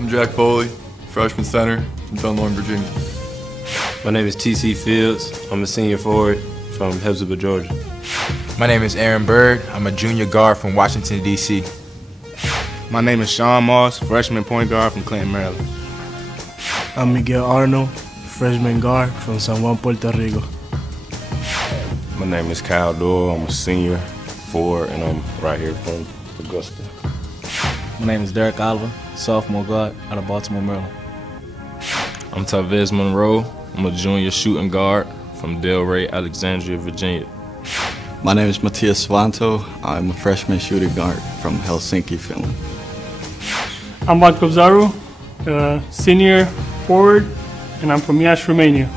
I'm Jack Foley, freshman center from Dunlorne, Virginia. My name is T.C. Fields. I'm a senior forward from Hebzibah, Georgia. My name is Aaron Bird. I'm a junior guard from Washington, D.C. My name is Sean Moss, freshman point guard from Clinton, Maryland. I'm Miguel Arnold, freshman guard from San Juan, Puerto Rico. My name is Kyle Doyle. I'm a senior forward, and I'm right here from Augusta. My name is Derek Oliver, sophomore guard out of Baltimore, Maryland. I'm Tavez Monroe. I'm a junior shooting guard from Delray, Alexandria, Virginia. My name is Matthias Svanto. I'm a freshman shooting guard from Helsinki, Finland. I'm Vat Kobzaru, senior forward, and I'm from Iași, Romania.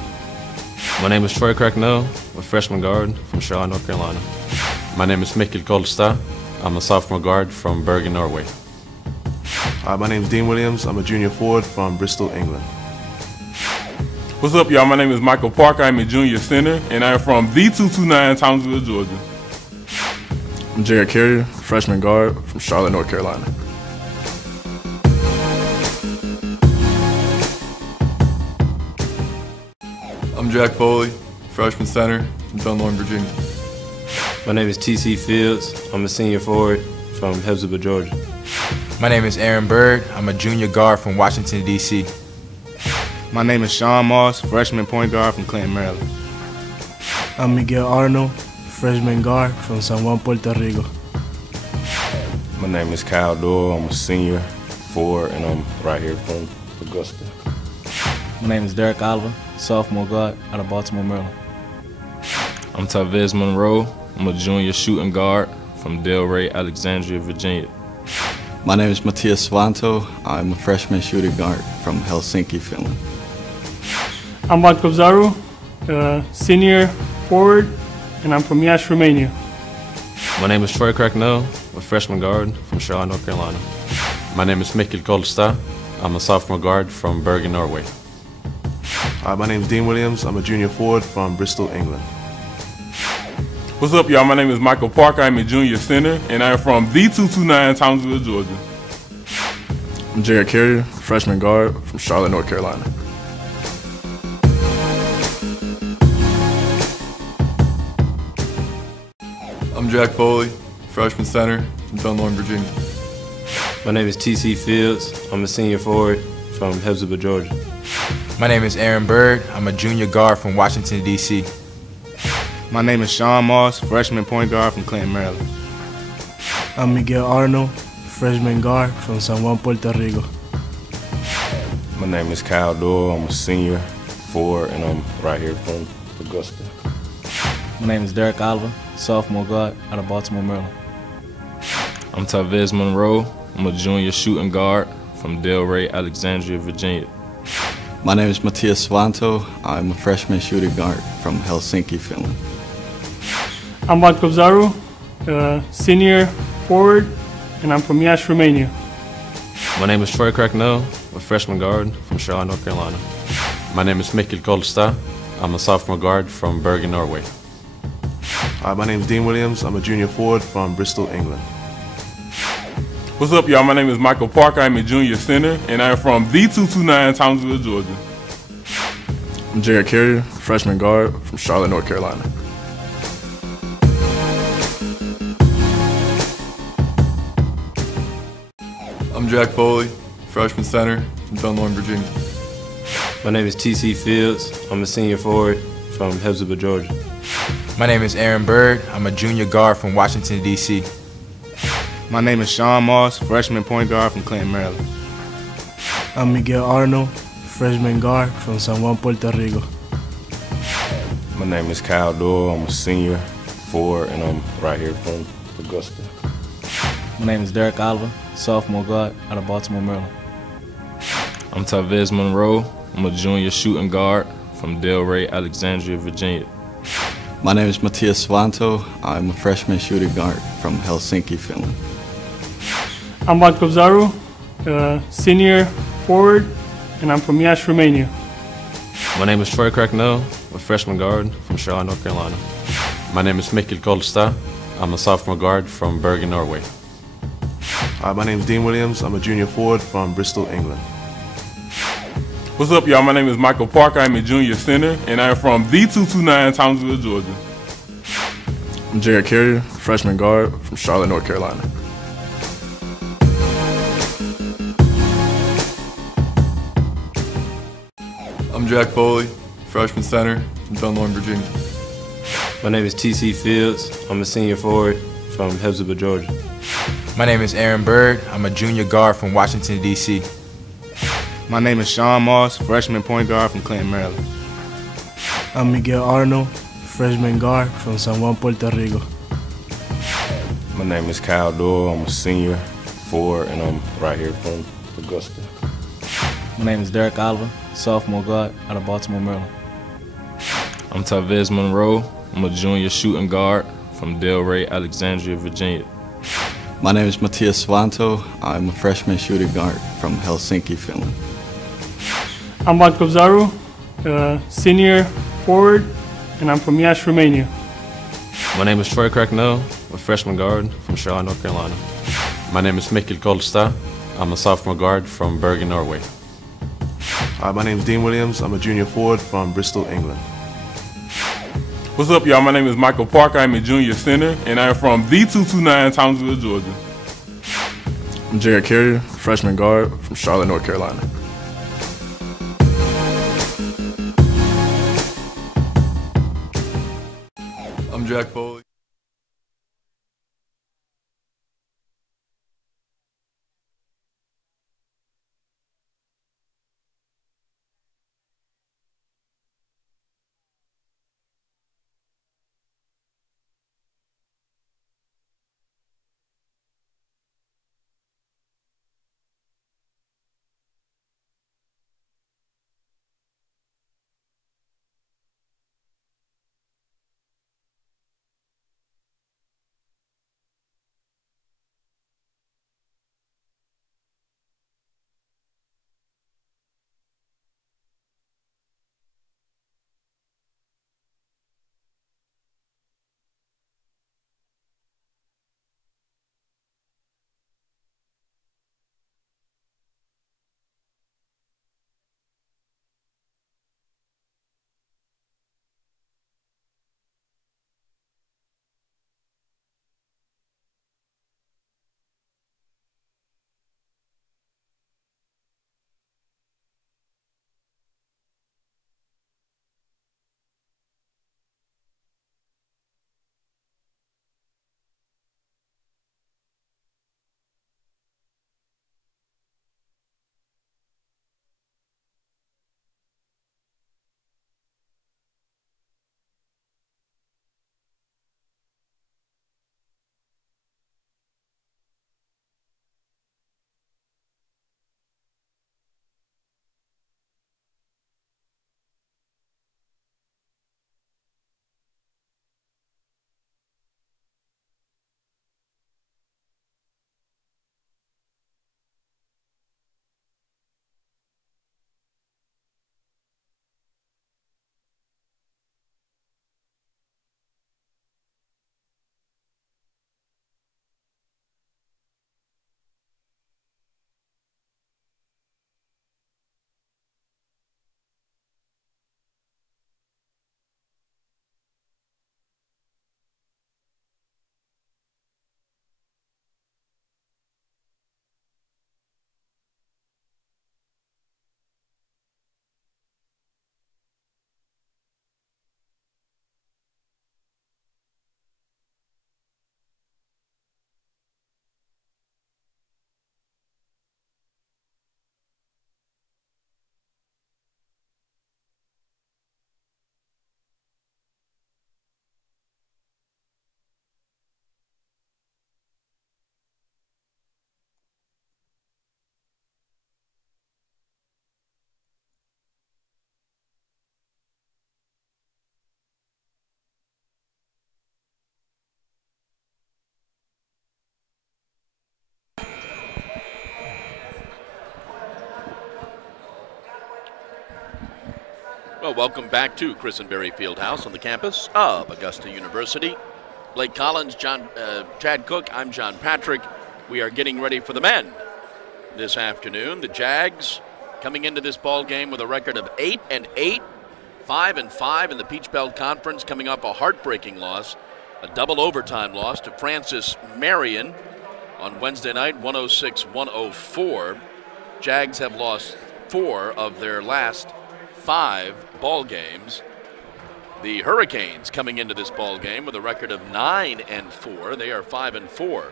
My name is Troy Cracknell, a freshman guard from Charlotte, North Carolina. My name is Mikkel Kolstad. I'm a sophomore guard from Bergen, Norway. My name is Dean Williams. I'm a junior forward from Bristol, England. What's up, y'all? My name is Michael Parker. I'm a junior center, and I'm from the 229 Thomasville, Georgia. I'm Jared Carrier, freshman guard from Charlotte, North Carolina. I'm Jack Foley, freshman center from Dunlorne, Virginia. My name is T.C. Fields. I'm a senior forward from Hebzibah, Georgia. My name is Aaron Bird. I'm a junior guard from Washington, D.C. My name is Sean Moss, freshman point guard from Clinton, Maryland. I'm Miguel Arnold, freshman guard from San Juan, Puerto Rico. My name is Kyle Doyle. I'm a senior forward, and I'm right here from Augusta. My name is Derek Oliver, sophomore guard out of Baltimore, Maryland. I'm Tavez Monroe. I'm a junior shooting guard from Delray, Alexandria, Virginia. My name is Matthias Svanto. I'm a freshman shooting guard from Helsinki, Finland. I'm Vat Kobzaru, senior forward, and I'm from Iași, Romania. My name is Troy Cracknell, a freshman guard from Charlotte, North Carolina. My name is Mikkel Kolstad. I'm a sophomore guard from Bergen, Norway. My name is Dean Williams. I'm a junior forward from Bristol, England. What's up, y'all? My name is Michael Parker. I'm a junior center, and I'm from the 229 Thomasville, Georgia. I'm Jared Carrier, freshman guard from Charlotte, North Carolina. I'm Jack Foley, freshman center from Dunlorne, Virginia. My name is T.C. Fields. I'm a senior forward from Hebzibah, Georgia. My name is Aaron Bird. I'm a junior guard from Washington, D.C. My name is Sean Moss, freshman point guard from Clinton, Maryland. I'm Miguel Arnold, freshman guard from San Juan, Puerto Rico. My name is Kyle Doyle. I'm a senior forward, and I'm right here from Augusta. My name is Derek Oliver, sophomore guard out of Baltimore, Maryland. I'm Tavez Monroe. I'm a junior shooting guard from Delray, Alexandria, Virginia. My name is Matthias Svanto. I'm a freshman shooting guard from Helsinki, Finland. I'm Vat Kobzaru, senior forward, and I'm from Iași, Romania. My name is Troy Cracknell, a freshman guard from Charlotte, North Carolina. My name is Mikkel Kolstad. I'm a sophomore guard from Bergen, Norway. My name is Dean Williams. I'm a junior forward from Bristol, England. What's up, y'all? My name is Michael Parker. I'm a junior center, and I'm from the 229 Thomasville, Georgia. I'm Jared Carrier, freshman guard from Charlotte, North Carolina. I'm Jack Foley, freshman center from Dunlorne, Virginia. My name is T.C. Fields. I'm a senior forward from Hebzibah, Georgia. My name is Aaron Bird. I'm a junior guard from Washington, D.C. My name is Sean Moss, freshman point guard from Clinton, Maryland. I'm Miguel Arnold, freshman guard from San Juan, Puerto Rico. My name is Kyle Doyle. I'm a senior forward, and I'm right here from Augusta. My name is Derek Oliver, sophomore guard out of Baltimore, Maryland. I'm Tavez Monroe. I'm a junior shooting guard from Delray, Alexandria, Virginia. My name is Matthias Svanto. I'm a freshman shooting guard from Helsinki, Finland. I'm Vat Kobzaru, senior forward, and I'm from Iași, Romania. My name is Troy Cracknell, a freshman guard from Charlotte, North Carolina. My name is Mikkel Kolstad. I'm a sophomore guard from Bergen, Norway. My name is Dean Williams. I'm a junior forward from Bristol, England. What's up, y'all? My name is Michael Parker. I'm a junior center, and I am from the 229 Townsville, Georgia. I'm Jared Carrier, freshman guard from Charlotte, North Carolina. I'm Jack Foley, freshman center from Dunlorne, Virginia. My name is TC Fields. I'm a senior forward from Hillsborough, Georgia. My name is Aaron Bird. I'm a junior guard from Washington, D.C. My name is Sean Moss, freshman point guard from Clinton, Maryland. I'm Miguel Arno, freshman guard from San Juan, Puerto Rico. My name is Kyle Doyle. I'm a senior forward, and I'm right here from Augusta. My name is Derek Oliver, sophomore guard out of Baltimore, Maryland. I'm Tavez Monroe. I'm a junior shooting guard from Delray, Alexandria, Virginia. My name is Matthias Svanto. I'm a freshman shooting guard from Helsinki, Finland. I'm Matko Zaru, senior forward, and I'm from Iași, Romania. My name is Troy Cracknell, a freshman guard from Charlotte, North Carolina. My name is Mikkel Kolstad. I'm a sophomore guard from Bergen, Norway. Hi, my name is Dean Williams. I'm a junior forward from Bristol, England. What's up, y'all? My name is Michael Parker. I'm a junior center, and I am from the 229 Townsville, Georgia. I'm Jared Carrier, freshman guard from Charlotte, North Carolina. I'm Jack Foley. Well, welcome back to Christenberry Fieldhouse on the campus of Augusta University. Blake Collins, Chad Cook, I'm John Patrick. We are getting ready for the men this afternoon. The Jags coming into this ball game with a record of 8-8, 5-5 in the Peach Belt Conference, coming off a heartbreaking loss, a double overtime loss to Francis Marion on Wednesday night, 106-104. Jags have lost 4 of their last 5 ball games. The Hurricanes coming into this ball game with a record of 9-4. They are 5-4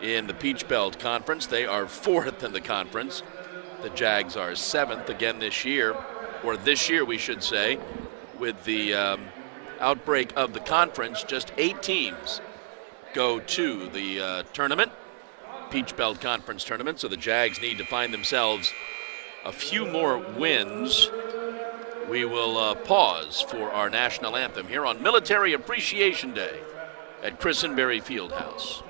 in the Peach Belt Conference. They are 4th in the conference. The Jags are 7th again this year, or this year we should say, with the outbreak of the conference. Just 8 teams go to the tournament, Peach Belt Conference tournament, so the Jags need to find themselves a few more wins. We will pause for our national anthem here on Military Appreciation Day at Christenberry Fieldhouse.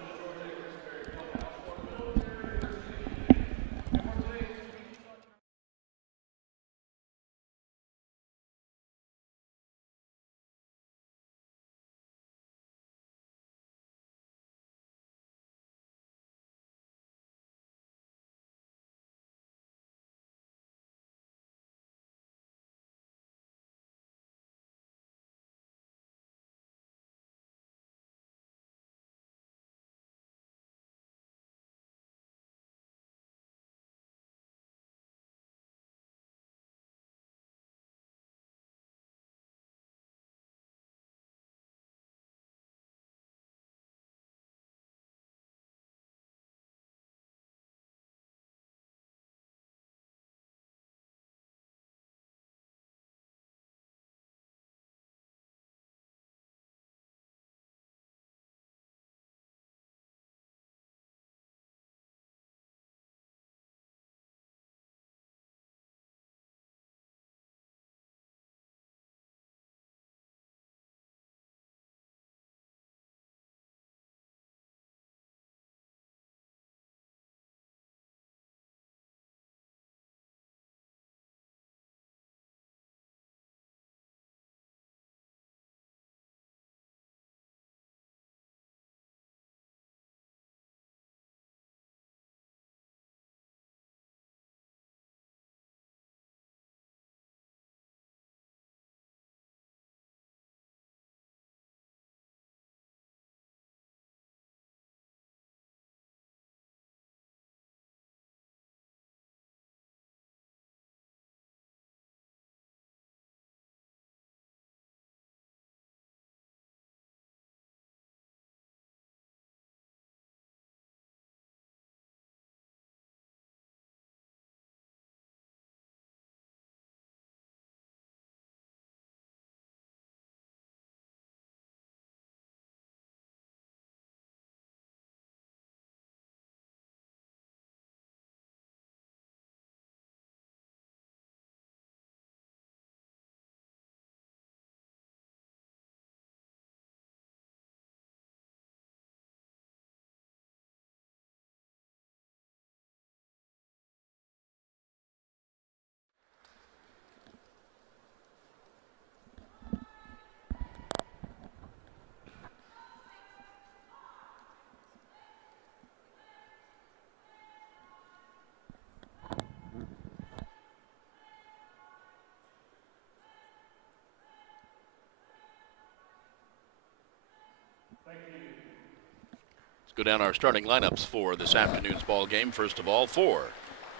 Let's go down our starting lineups for this afternoon's ball game. First of all, for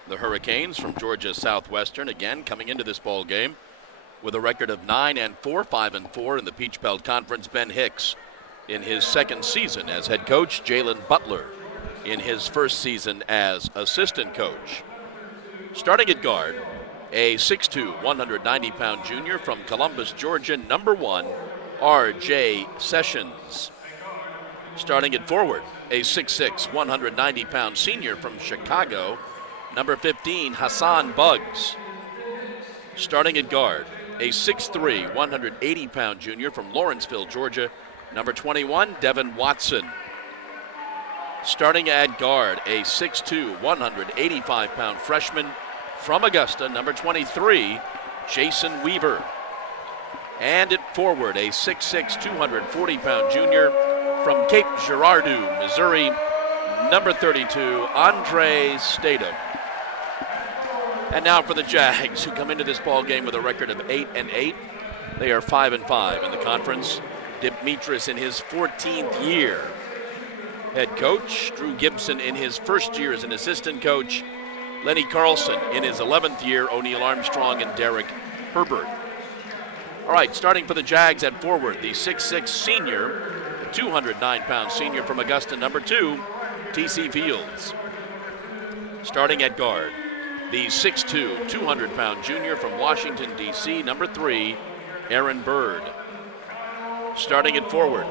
the Hurricanes from Georgia Southwestern, again coming into this ball game with a record of 9-4, 5-4 in the Peach Belt Conference. Ben Hicks in his second season as head coach, Jalen Butler in his first season as assistant coach. Starting at guard, a 6'2", 190-pound junior from Columbus, Georgia, number 1, R.J. Sessions. Starting at forward, a 6'6", 190-pound senior from Chicago, number 15, Hassan Buggs. Starting at guard, a 6'3", 180-pound junior from Lawrenceville, Georgia, number 21, Devin Watson. Starting at guard, a 6'2", 185-pound freshman from Augusta, number 23, Jason Weaver. And at forward, a 6'6", 240-pound junior from Cape Girardeau, Missouri, number 32, Andre Statham. And now for the Jags, who come into this ball game with a record of 8-8. They are 5-5 in the conference. Dimitris in his 14th year. Head coach Drew Gibson in his first year as an assistant coach. Lenny Carlson in his 11th year. O'Neal Armstrong and Derek Herbert. All right, starting for the Jags at forward, the 6'6 senior, the 209-pound senior from Augusta, number 2, T.C. Fields. Starting at guard, the 6'2", 200-pound junior from Washington, D.C., number 3, Aaron Bird. Starting at forward,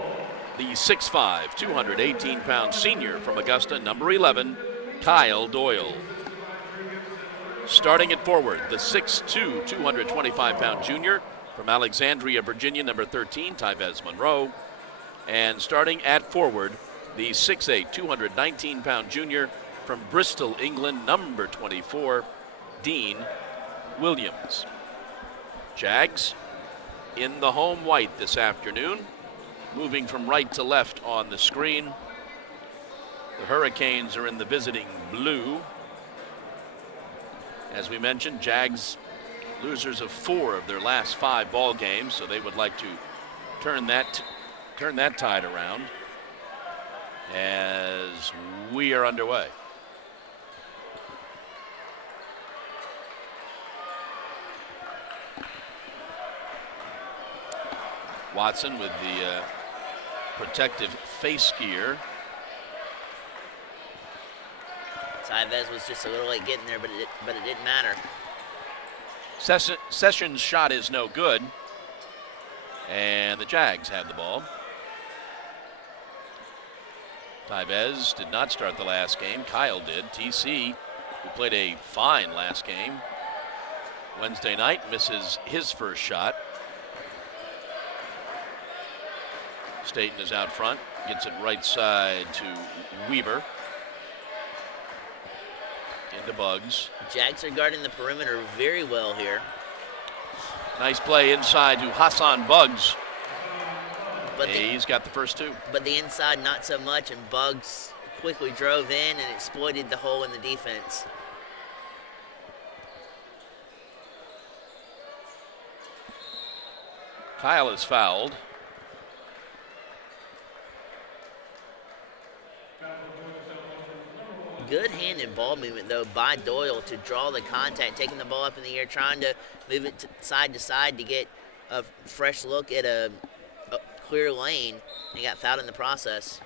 the 6'5", 218-pound senior from Augusta, number 11, Kyle Doyle. Starting at forward, the 6'2", 225-pound junior from Alexandria, Virginia, number 13, Tyvez Monroe. And starting at forward, the 6'8", 219-pound junior from Bristol, England, number 24, Dean Williams. Jags in the home white this afternoon, moving from right to left on the screen. The Hurricanes are in the visiting blue. As we mentioned, Jags losers of 4 of their last 5 ball games, so they would like to turn that tide around as we are underway. Watson with the protective face gear. Tyvez was just a little late getting there, but it didn't matter. Sessions' shot is no good, and the Jags had the ball. Tyvez did not start the last game. Kyle did. TC, who played a fine last game Wednesday night, misses his first shot. Staten is out front, gets it right side to Weaver. Into Bugs. Jags are guarding the perimeter very well here. Nice play inside to Hassan Bugs. But he's got the first 2. But the inside not so much, and Bugs quickly drove in and exploited the hole in the defense. Kyle is fouled. Good handed ball movement, though, by Doyle to draw the contact, taking the ball up in the air, trying to move it to side to get a fresh look at a clear lane. He got fouled in the process.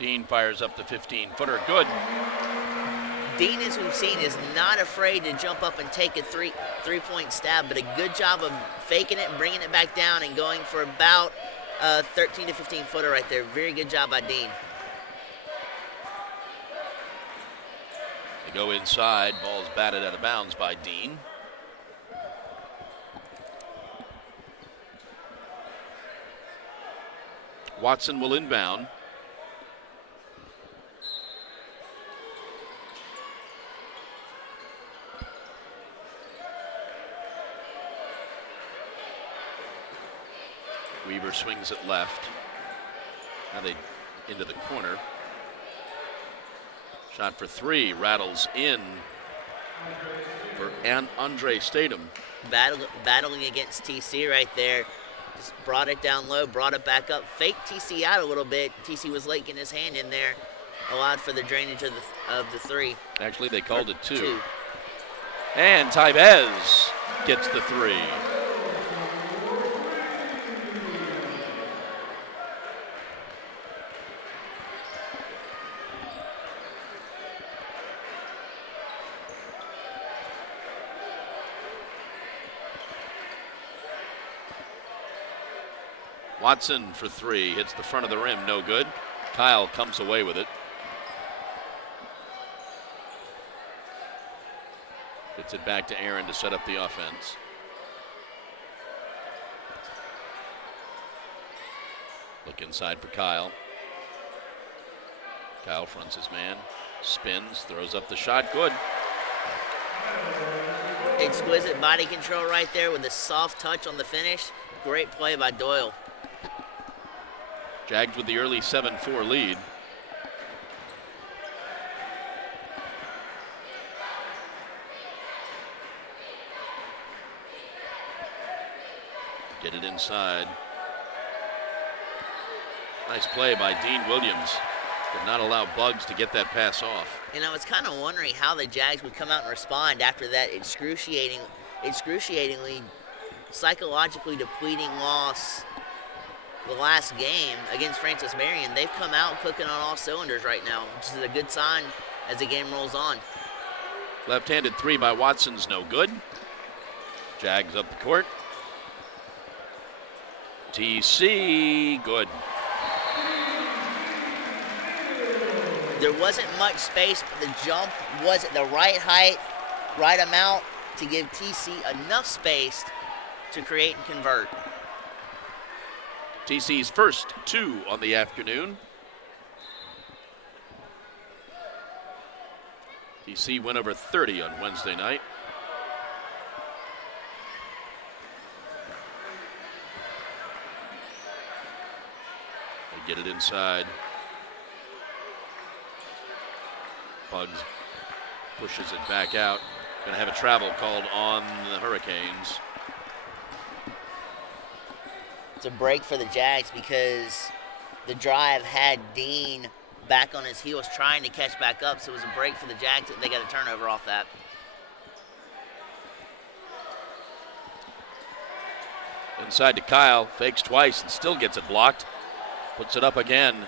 Dean fires up the 15-footer. Good. Dean, as we've seen, is not afraid to jump up and take a three-point stab, but a good job of faking it and bringing it back down and going for about a 13 to 15-footer right there. Very good job by Dean. They go inside. Ball's batted out of bounds by Dean. Watson will inbound. Weaver swings it left. Now they into the corner. Shot for 3, rattles in for Andre Statham. Battling against TC right there. Just brought it down low, brought it back up, faked TC out a little bit. TC was late getting his hand in there. Allowed for the drainage of the 3. Actually, they called it 2. And Tyvez gets the 3. Watson for 3, hits the front of the rim, no good. Kyle comes away with it. Gets it back to Aaron to set up the offense. Look inside for Kyle. Kyle fronts his man, spins, throws up the shot, good. Exquisite body control right there with a soft touch on the finish. Great play by Doyle. Jags with the early 7-4 lead. Get it inside. Nice play by Dean Williams. Did not allow Bugs to get that pass off. And I was kind of wondering how the Jags would come out and respond after that excruciatingly psychologically depleting loss the last game against Francis Marion. They've come out cooking on all cylinders right now, which is a good sign as the game rolls on. Left-handed three by Watson's no good. Jags up the court. TC, good. There wasn't much space, but the jump was at the right height, right amount to give TC enough space to create and convert. TC's first two on the afternoon. TC went over 30 on Wednesday night. They get it inside. Bugs pushes it back out. Going to have a travel called on the Hurricanes. It's a break for the Jags because the drive had Dean back on his heels trying to catch back up, so it was a break for the Jags. They got a turnover off that. Inside to Kyle, fakes twice and still gets it blocked. Puts it up again,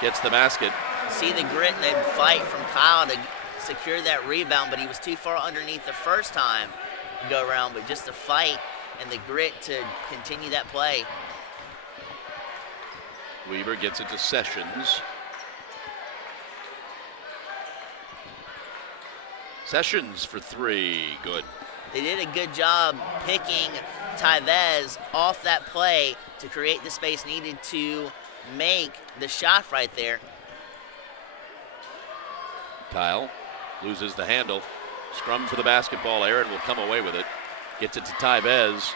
gets the basket. See the grit and the fight from Kyle to secure that rebound, but he was too far underneath the first time to go around, but just the fight and the grit to continue that play. Weaver gets it to Sessions. Sessions for three, good. They did a good job picking Tyvez off that play to create the space needed to make the shot right there. Kyle loses the handle. Scrum for the basketball. Aaron will come away with it. Gets it to Tyvez.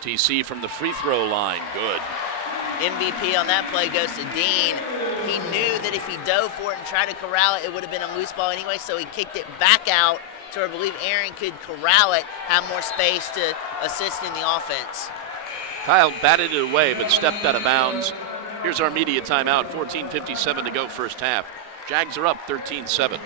TC from the free throw line, good. MVP on that play goes to Dean. He knew that if he dove for it and tried to corral it, it would have been a loose ball anyway, so he kicked it back out to where I believe Aaron could corral it, have more space to assist in the offense. Kyle batted it away but stepped out of bounds. Here's our media timeout, 14:57 to go first half. Jags are up 13-7.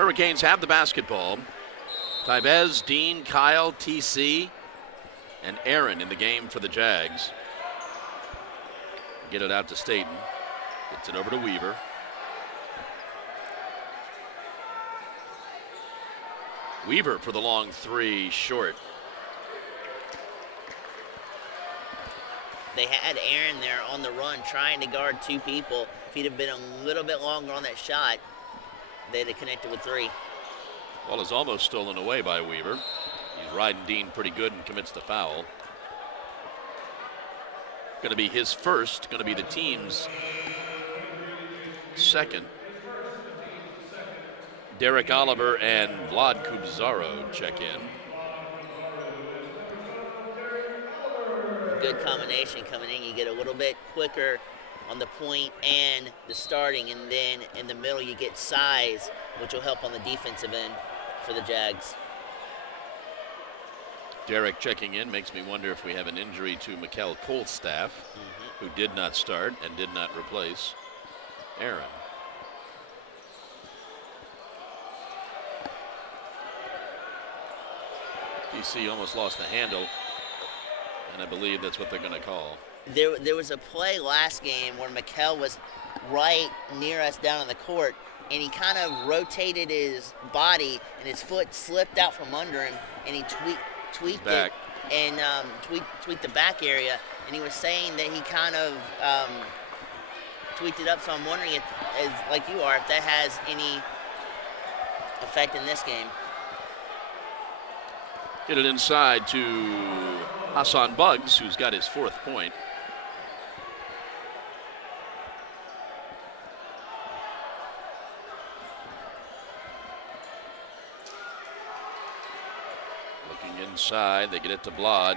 Hurricanes have the basketball. Tyvez, Dean, Kyle, TC, and Aaron in the game for the Jags. Get it out to Staten. Gets it over to Weaver. Weaver for the long three, short. They had Aaron there on the run trying to guard two people. If he'd have been a little bit longer on that shot, they'd have connected with three. Ball is almost stolen away by Weaver. He's riding Dean pretty good and commits the foul. Going to be his first, going to be the team's second. Derek Oliver and Vlad Kubzaro check in. Good combination coming in. You get a little bit quicker on the point and the starting, and then in the middle you get size, which will help on the defensive end for the Jags. Derek checking in makes me wonder if we have an injury to Mikkel Kolstaff, who did not start and did not replace Aaron. DC almost lost the handle, and I believe that's what they're going to call. There was a play last game where Mikkel was right near us down on the court, and he kind of rotated his body, and his foot slipped out from under him, and he tweaked it and tweaked the back area, and he was saying that he kind of tweaked it up. So I'm wondering if, like you are, if that has any effect in this game. Get it inside to Hassan Buggs, who's got his 4th point. Looking inside, they get it to Vlad.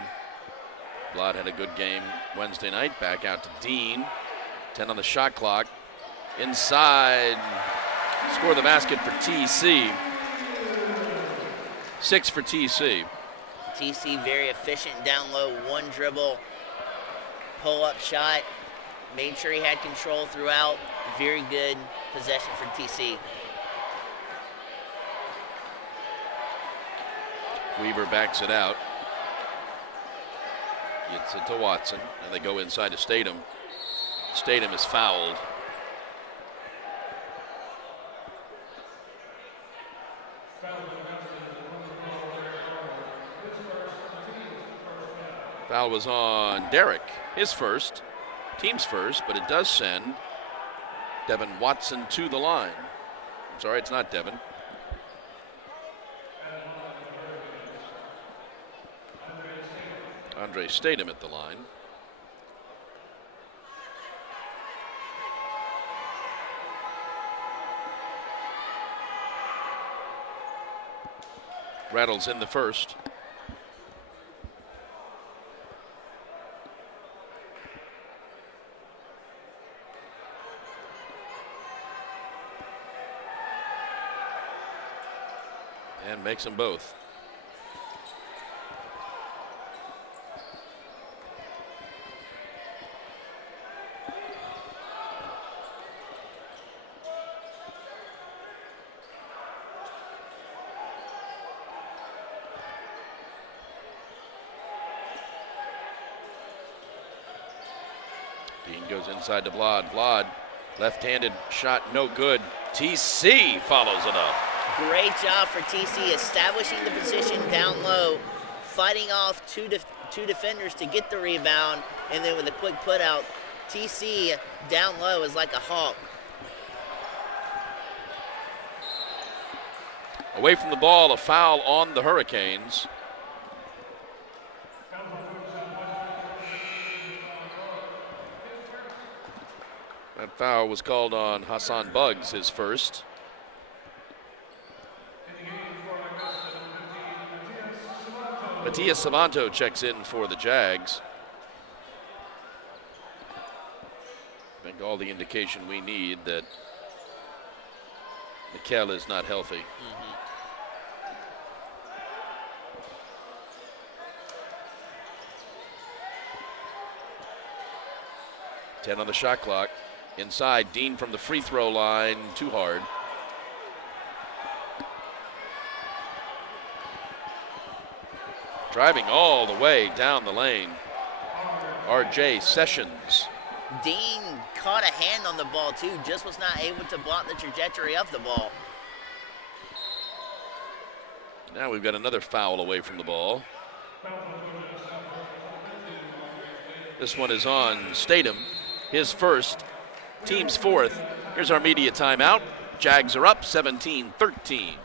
Vlad had a good game Wednesday night. Back out to Dean. 10 on the shot clock. Inside, score the basket for TC. 6 for TC. TC very efficient down low, one dribble, pull-up shot. Made sure he had control throughout. Very good possession for TC. Weaver backs it out. Gets it to Watson, and they go inside to Statham. Statham is fouled. Foul was on Derek, his first, team's first, but it does send Devin Watson to the line. I'm sorry, it's not Devin. Andre Statham at the line. Rattles in the first. And makes them both. Dean goes inside to Vlad. Vlad, left-handed shot, no good. TC follows it up. Great job for TC establishing the position down low, fighting off two defenders to get the rebound, and then with a quick put out, TC down low is like a hawk. Away from the ball, a foul on the Hurricanes. That foul was called on Hassan Buggs, his first. Matias Savanto checks in for the Jags. I think all the indication we need that Mikkel is not healthy. 10 on the shot clock. Inside, Dean from the free throw line, too hard. Driving all the way down the lane, R.J. Sessions. Dean caught a hand on the ball too, just was not able to block the trajectory of the ball. Now we've got another foul away from the ball. This one is on Statham, his first, team's fourth. Here's our media timeout. Jags are up 17-13.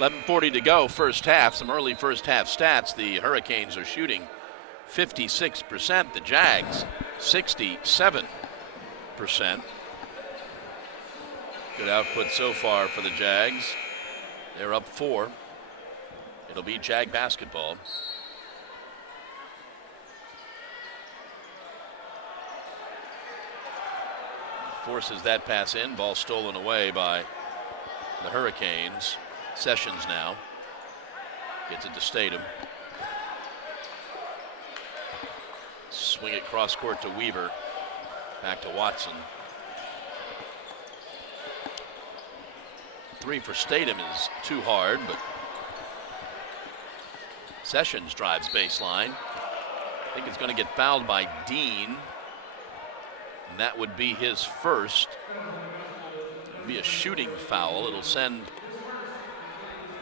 11:40 to go, first half. Some early first half stats. The Hurricanes are shooting 56%. The Jags, 67%. Good output so far for the Jags. They're up 4. It'll be Jag basketball. Forces that pass in. Ball stolen away by the Hurricanes. Sessions now gets it to Statham. Swing it cross court to Weaver. Back to Watson. 3 for Statham is too hard, but Sessions drives baseline. I think it's going to get fouled by Dean. And that would be his first. It'll be a shooting foul. It'll send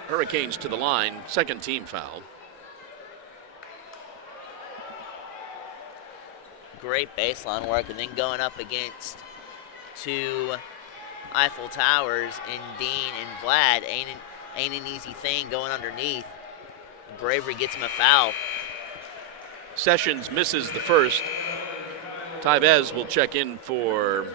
Hurricanes to the line. Second team foul. Great baseline work, and then going up against 2 Eiffel Towers and Dean and Vlad ain't an easy thing going underneath. Bravery gets him a foul. Sessions misses the first. Tyvez will check in for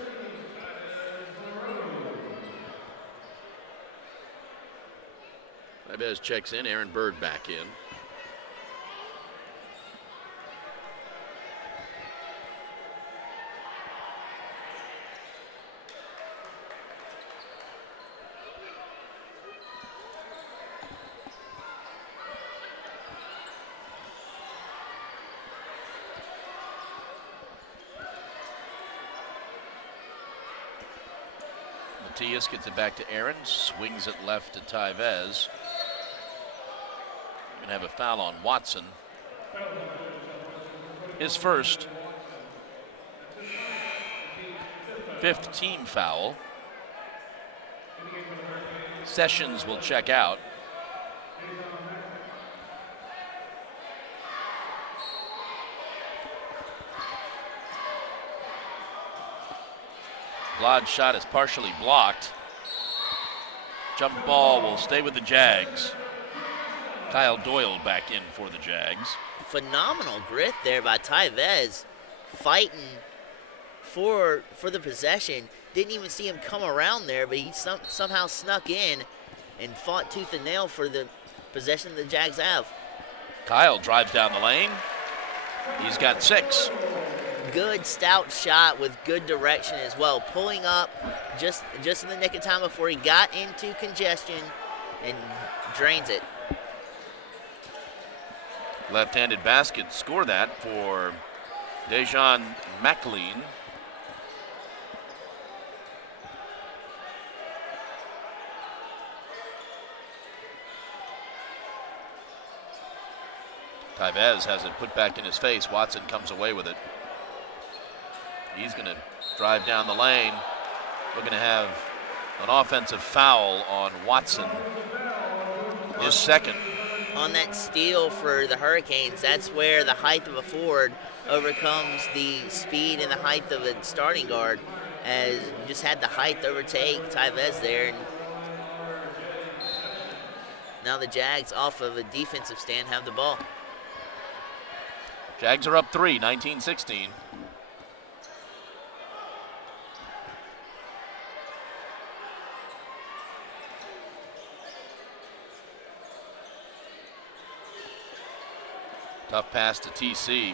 Tyvez checks in. Aaron Bird back in. Matias gets it back to Aaron, swings it left to Tyvez. Going to have a foul on Watson. His first. 5th team foul. Sessions will check out. Vlad's shot is partially blocked. Jump ball will stay with the Jags. Kyle Doyle back in for the Jags. Phenomenal grit there by Tyvez, fighting for the possession. Didn't even see him come around there, but he somehow snuck in and fought tooth and nail for the possession the Jags have. Kyle drives down the lane. He's got 6. Good stout shot with good direction as well, pulling up just in the nick of time before he got into congestion and drains it. Left-handed basket, score that for Dejan McLean. Tyvez has it put back in his face. Watson comes away with it. He's going to drive down the lane. We're going to have an offensive foul on Watson. His second. On that steal for the Hurricanes, that's where the height of a forward overcomes the speed and the height of a starting guard, as just had the height to overtake Tyvez there. And now the Jags, off of a defensive stand, have the ball. Jags are up 3, 19-16. Tough pass to TC.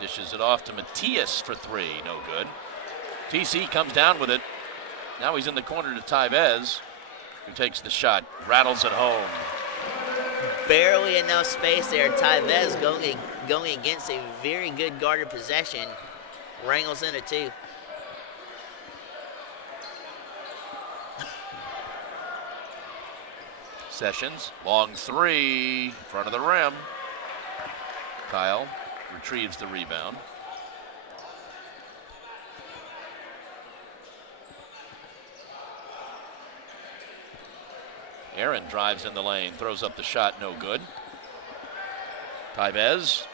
Dishes it off to Matias for 3. No good. TC comes down with it. Now he's in the corner to Tyvez, who takes the shot, rattles it home. Barely enough space there. Tyvez going against a very good guarded possession. Wrangles in it too. Sessions, long 3, front of the rim. Kyle retrieves the rebound. Aaron drives in the lane, throws up the shot, no good. Tyvez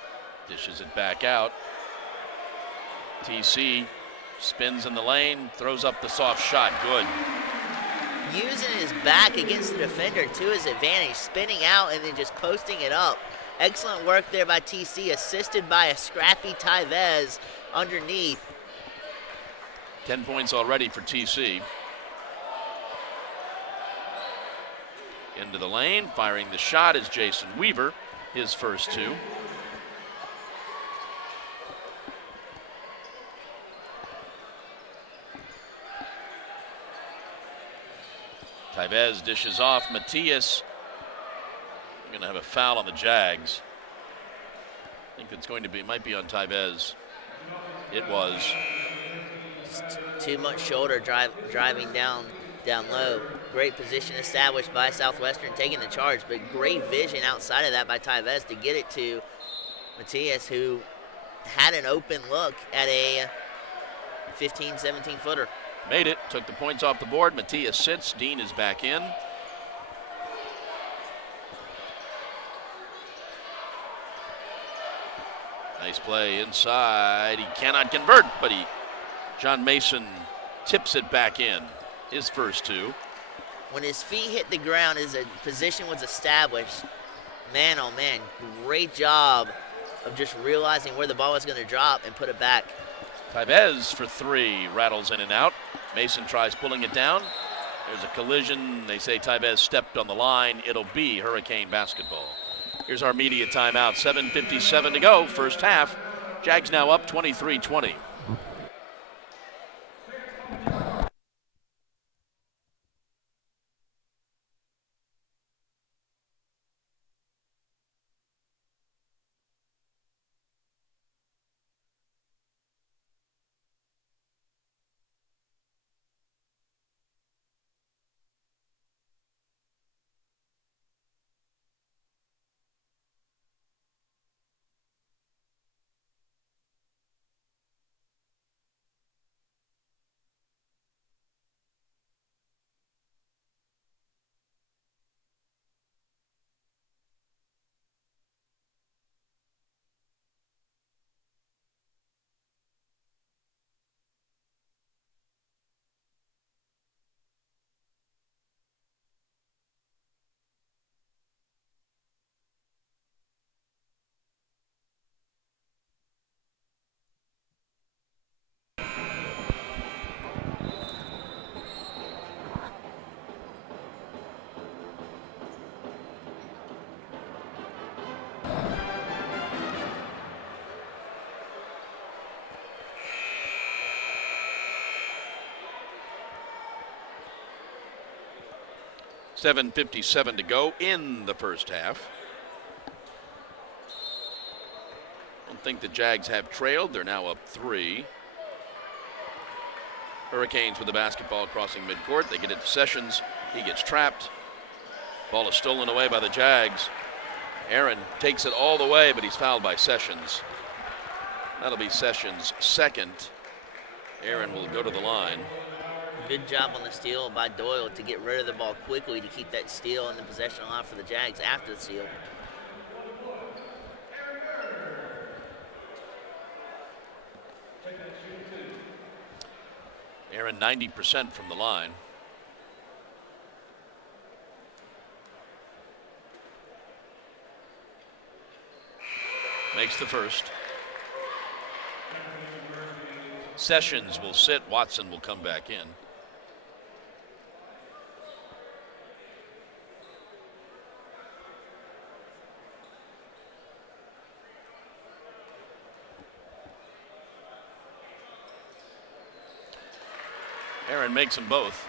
dishes it back out. TC spins in the lane, throws up the soft shot, good. using his back against the defender to his advantage, spinning out and then just posting it up. Excellent work there by TC, assisted by a scrappy Tyvez underneath. 10 points already for TC. Into the lane, firing the shot is Jason Weaver, his first 2. Tyvez dishes off. Matias going to have a foul on the Jags. I think it's going to be, might be on Tyvez. It was. Too much shoulder driving down low. Great position established by Southwestern taking the charge, but great vision outside of that by Tyvez to get it to Matias, who had an open look at a 15, 17-footer. Made it, took the points off the board. Matias sits, Dean is back in. Nice play inside. He cannot convert, but John Mason tips it back in. His first 2. When his feet hit the ground, his position was established. Man, oh man, great job of just realizing where the ball was going to drop and put it back. Tyvez for 3, rattles in and out. Mason tries pulling it down. There's a collision. They say Tyvez stepped on the line. It'll be Hurricane basketball. Here's our media timeout. 7:57 to go, first half. Jags now up 23-20. $7:57 to go in the first half. Don't think the Jags have trailed. They're now up 3. Hurricanes with the basketball crossing midcourt. They get it to Sessions. He gets trapped. Ball is stolen away by the Jags. Aaron takes it all the way, but he's fouled by Sessions. That'll be Sessions' second. Aaron will go to the line. Good job on the steal by Doyle to get rid of the ball quickly to keep that steal in the possession line for the Jags after the steal. Aaron 90% from the line. Makes the first. Sessions will sit. Watson will come back in. Aaron makes them both.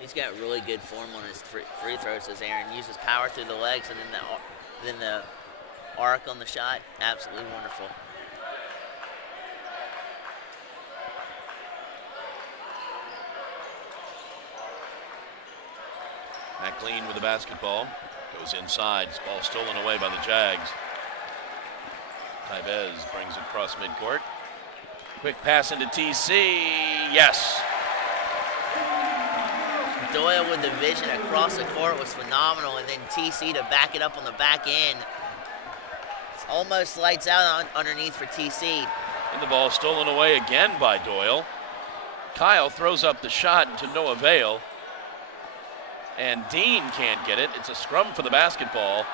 He's got really good form on his free throws, says Aaron. Uses power through the legs and then the arc on the shot. Absolutely wonderful. McLean with the basketball. Goes inside. Ball stolen away by the Jags. Tyvez brings it across midcourt. Quick pass into TC. Yes. Doyle with the vision across the court was phenomenal, and then TC to back it up on the back end. It's almost lights out underneath for TC. And the ball stolen away again by Doyle. Kyle throws up the shot to no avail. And Dean can't get it. It's a scrum for the basketball.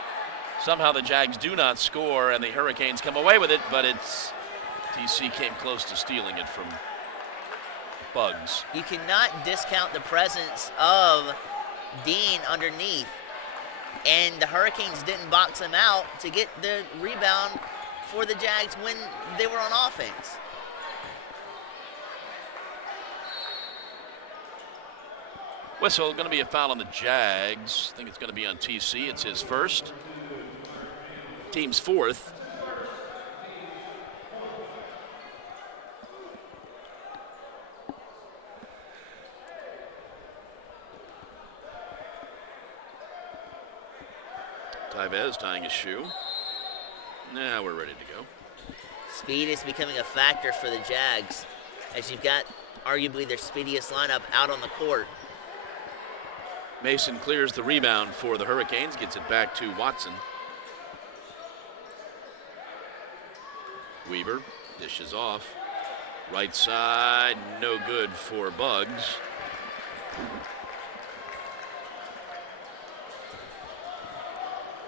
Somehow the Jags do not score, and the Hurricanes come away with it, but it's TC came close to stealing it from Bugs. You cannot discount the presence of Dean underneath. And the Hurricanes didn't box him out to get the rebound for the Jags when they were on offense. Whistle, going to be a foul on the Jags. I think it's going to be on TC. It's his first. Team's fourth. Tyvez tying his shoe. Now we're ready to go. Speed is becoming a factor for the Jags as you've got arguably their speediest lineup out on the court. Mason clears the rebound for the Hurricanes, gets it back to Watson. Weaver dishes off. Right side, no good for Bugs.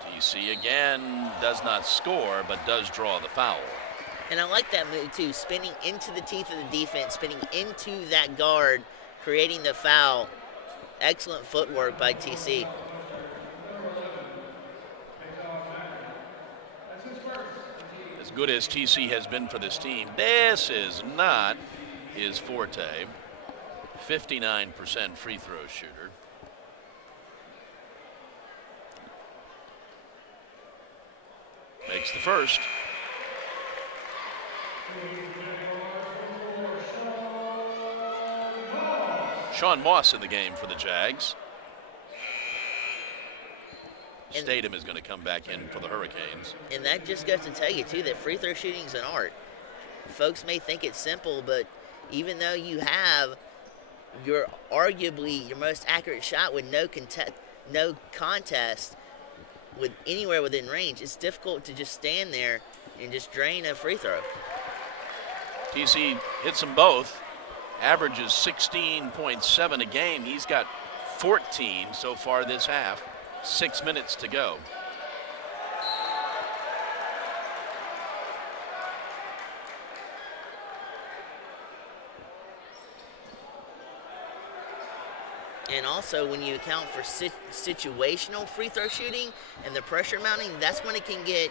TC again does not score, but does draw the foul. And I like that move too, spinning into the teeth of the defense, spinning into that guard, creating the foul. Excellent footwork by TC. As good as TC has been for this team, this is not his forte. 59% free throw shooter. Makes the first. Sean Moss in the game for the Jags. Statham is going to come back in for the Hurricanes. And that just goes to tell you, too, that free throw shooting is an art. Folks may think it's simple, but even though you have your arguably your most accurate shot with no contest with anywhere within range, it's difficult to just stand there and just drain a free throw. TC hits them both. Averages 16.7 a game. He's got 14 so far this half. 6 minutes to go. And also, when you account for situational free throw shooting and the pressure mounting, that's when it can get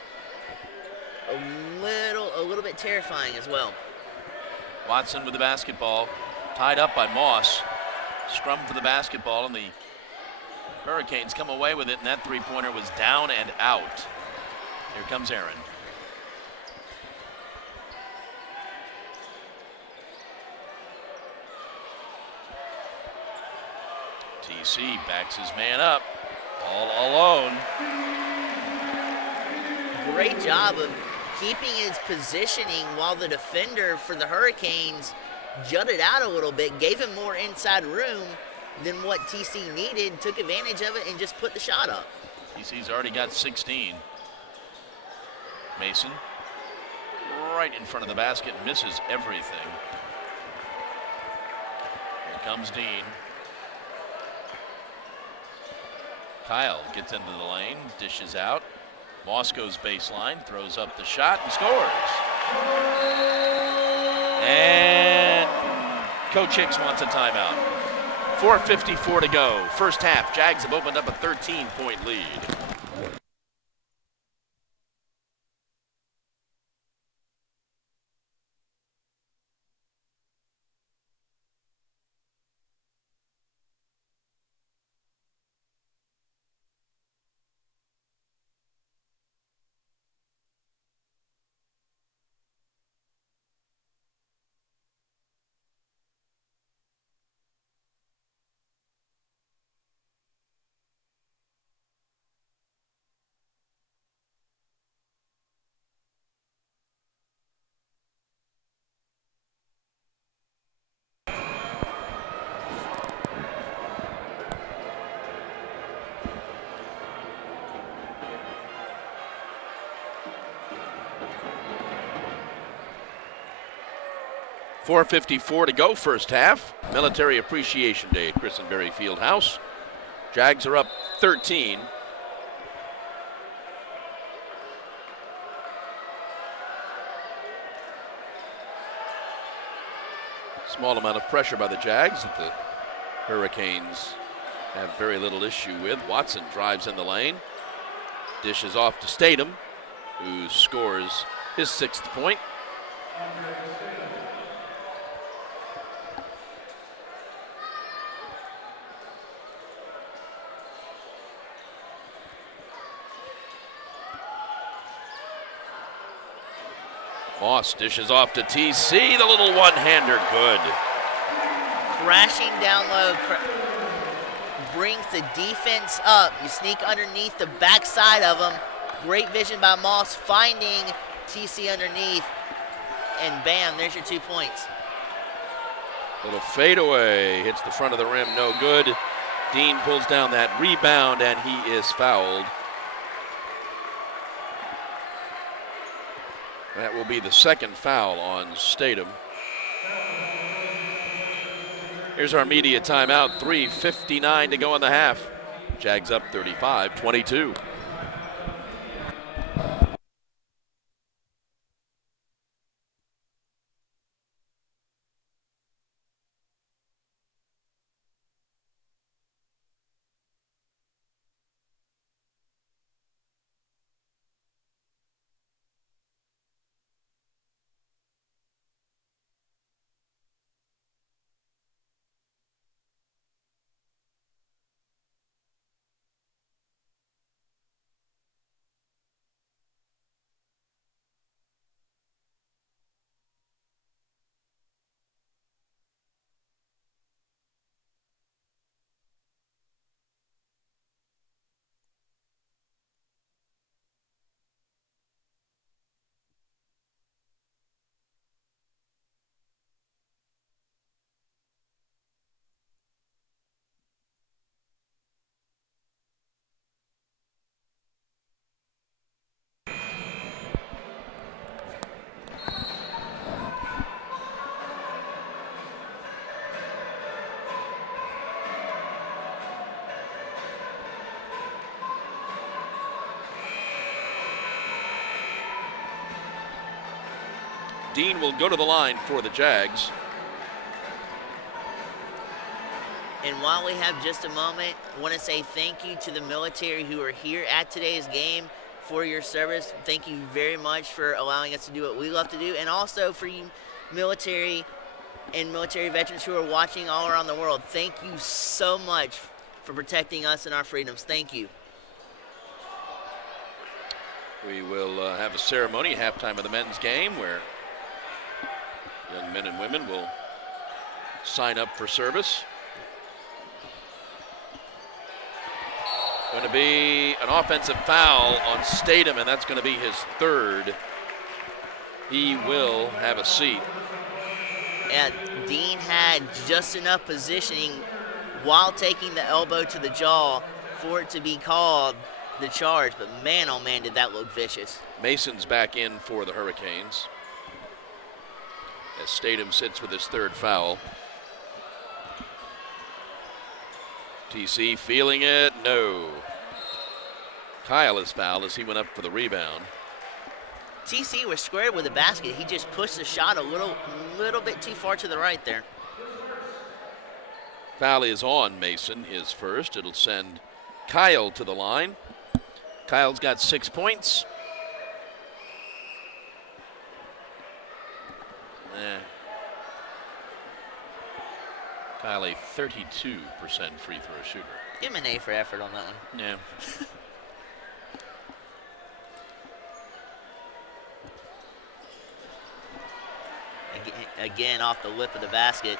a little bit terrifying as well. Watson with the basketball, tied up by Moss. Scrum for the basketball, and the Hurricanes come away with it, and that three-pointer was down and out. Here comes Aaron. TC backs his man up, all alone. Great job of keeping his positioning while the defender for the Hurricanes jutted out a little bit, gave him more inside room than what TC needed, took advantage of it, and just put the shot up. TC's already got 16. Mason right in front of the basket, misses everything. Here comes Dean. Kyle gets into the lane, dishes out. Moss goes baseline, throws up the shot, and scores. And Coach Hicks wants a timeout. 4:54 to go. First half, Jags have opened up a 13-point lead. 4:54 to go first half. Military Appreciation Day at Christenberry Fieldhouse. Jags are up 13. Small amount of pressure by the Jags that the Hurricanes have very little issue with. Watson drives in the lane. Dishes off to Statham, who scores his 6th point. Moss dishes off to TC, the little one-hander, good. Crashing down low, brings the defense up. You sneak underneath the backside of them. Great vision by Moss, finding TC underneath, and bam, there's your 2 points. Little fadeaway, hits the front of the rim, no good. Dean pulls down that rebound, and he is fouled. That will be the 2nd foul on Statham. Here's our media timeout. 3:59 to go in the half. Jags up 35-22. Dean will go to the line for the Jags. And while we have just a moment, I want to say thank you to the military who are here at today's game for your service. Thank you very much for allowing us to do what we love to do, and also for you military and military veterans who are watching all around the world. Thank you so much for protecting us and our freedoms. Thank you. We will have a ceremony at halftime of the men's game where young men and women will sign up for service. Going to be an offensive foul on Statham, and that's going to be his 3rd. He will have a seat. And Dean had just enough positioning while taking the elbow to the jaw for it to be called the charge, but man, oh man, did that look vicious. Mason's back in for the Hurricanes as Statham sits with his 3rd foul. TC feeling it, no. Kyle is fouled as he went up for the rebound. TC was squared with the basket. He just pushed the shot a little bit too far to the right there. Foul is on Mason, his 1st. It'll send Kyle to the line. Kyle's got 6 points. Kyle, a 32% free throw shooter. Give him an A for effort on that one. Yeah. Again, off the lip of the basket.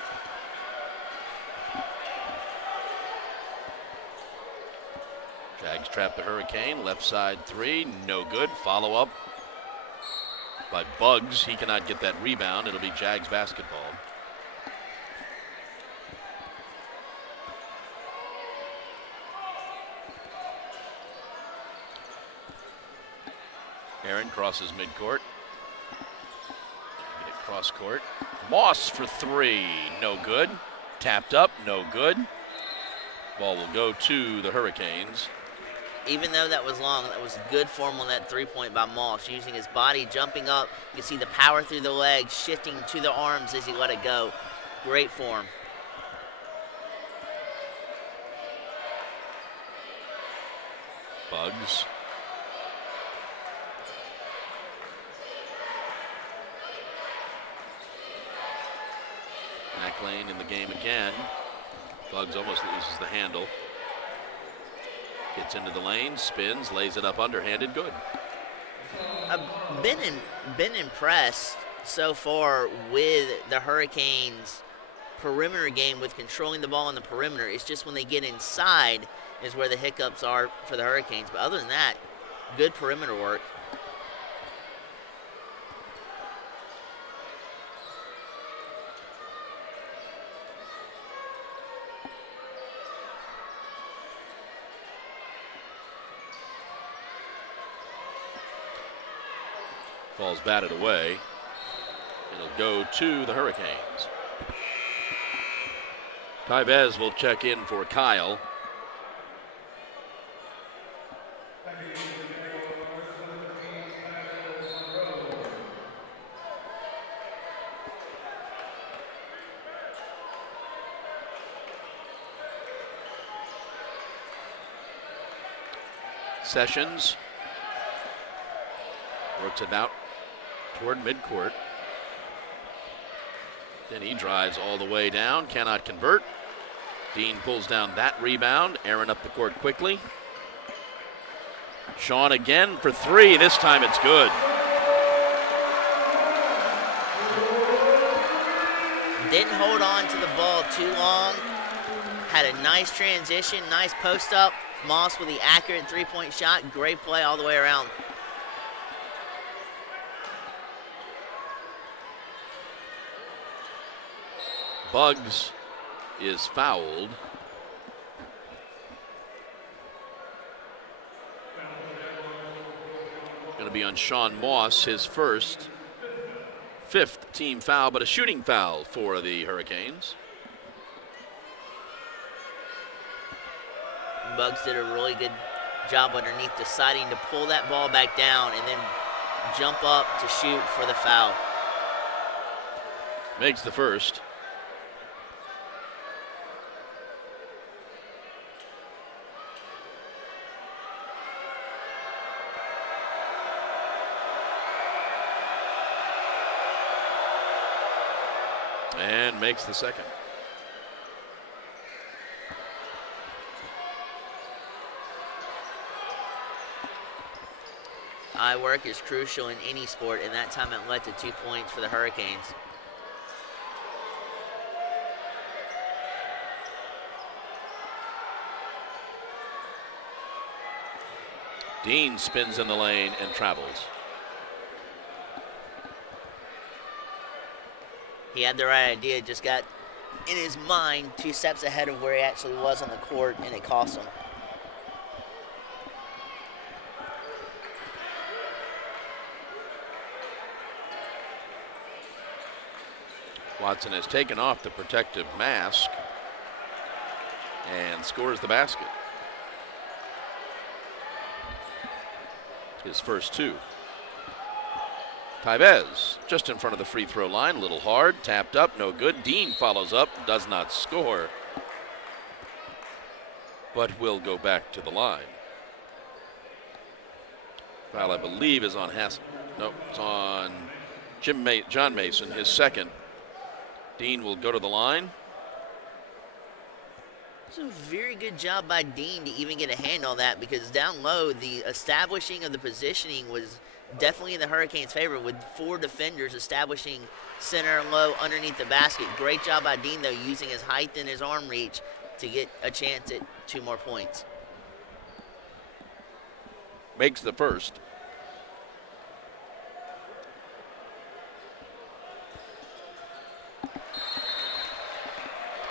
Jags trap the Hurricane. Left side 3, no good. Follow up by Bugs. He cannot get that rebound. It'll be Jags basketball. Aaron crosses midcourt. Get it Cross court. Moss for three, no good. Tapped up, no good. Ball will go to the Hurricanes. Even though that was long, that was good form on that three-point by Moss, using his body, jumping up. You can see the power through the legs, shifting to the arms as he let it go. Great form. Bugs. McLean in the game again. Bugs almost loses the handle. Gets into the lane, spins, lays it up underhanded, good. I've been impressed so far with the Hurricanes' perimeter game with controlling the ball on the perimeter. It's just when they get inside is where the hiccups are for the Hurricanes. But other than that, good perimeter work. Ball's batted away. It'll go to the Hurricanes. Tyvez will check in for Kyle. Sessions works it out toward midcourt. Then he drives all the way down, cannot convert. Dean pulls down that rebound. Aaron up the court quickly. Sean again for three. This time it's good. Didn't hold on to the ball too long. Had a nice transition, nice post up. Moss with the accurate three-point shot. Great play all the way around. Bugs is fouled. Going to be on Sean Moss, his fifth team foul, but a shooting foul for the Hurricanes. Bugs did a really good job underneath, deciding to pull that ball back down and then jump up to shoot for the foul. Makes the first. And makes the second. Eye work is crucial in any sport, and that time it led to 2 points for the Hurricanes. Dean spins in the lane and travels. He had the right idea, just got in his mind 2 steps ahead of where he actually was on the court, and it cost him. Watson has taken off the protective mask and scores the basket. His first 2. Tyvez just in front of the free throw line, a little hard, tapped up, no good. Dean follows up, does not score, but will go back to the line. Foul, I believe, is on Hassan. No, it's on John Mason, his second. Dean will go to the line. It's a very good job by Dean to even get a hand on that, because down low, the establishing of the positioning was definitely in the Hurricanes' favor, with 4 defenders establishing center and low underneath the basket. Great job by Dean, though, using his height and his arm reach to get a chance at 2 more points. Makes the first.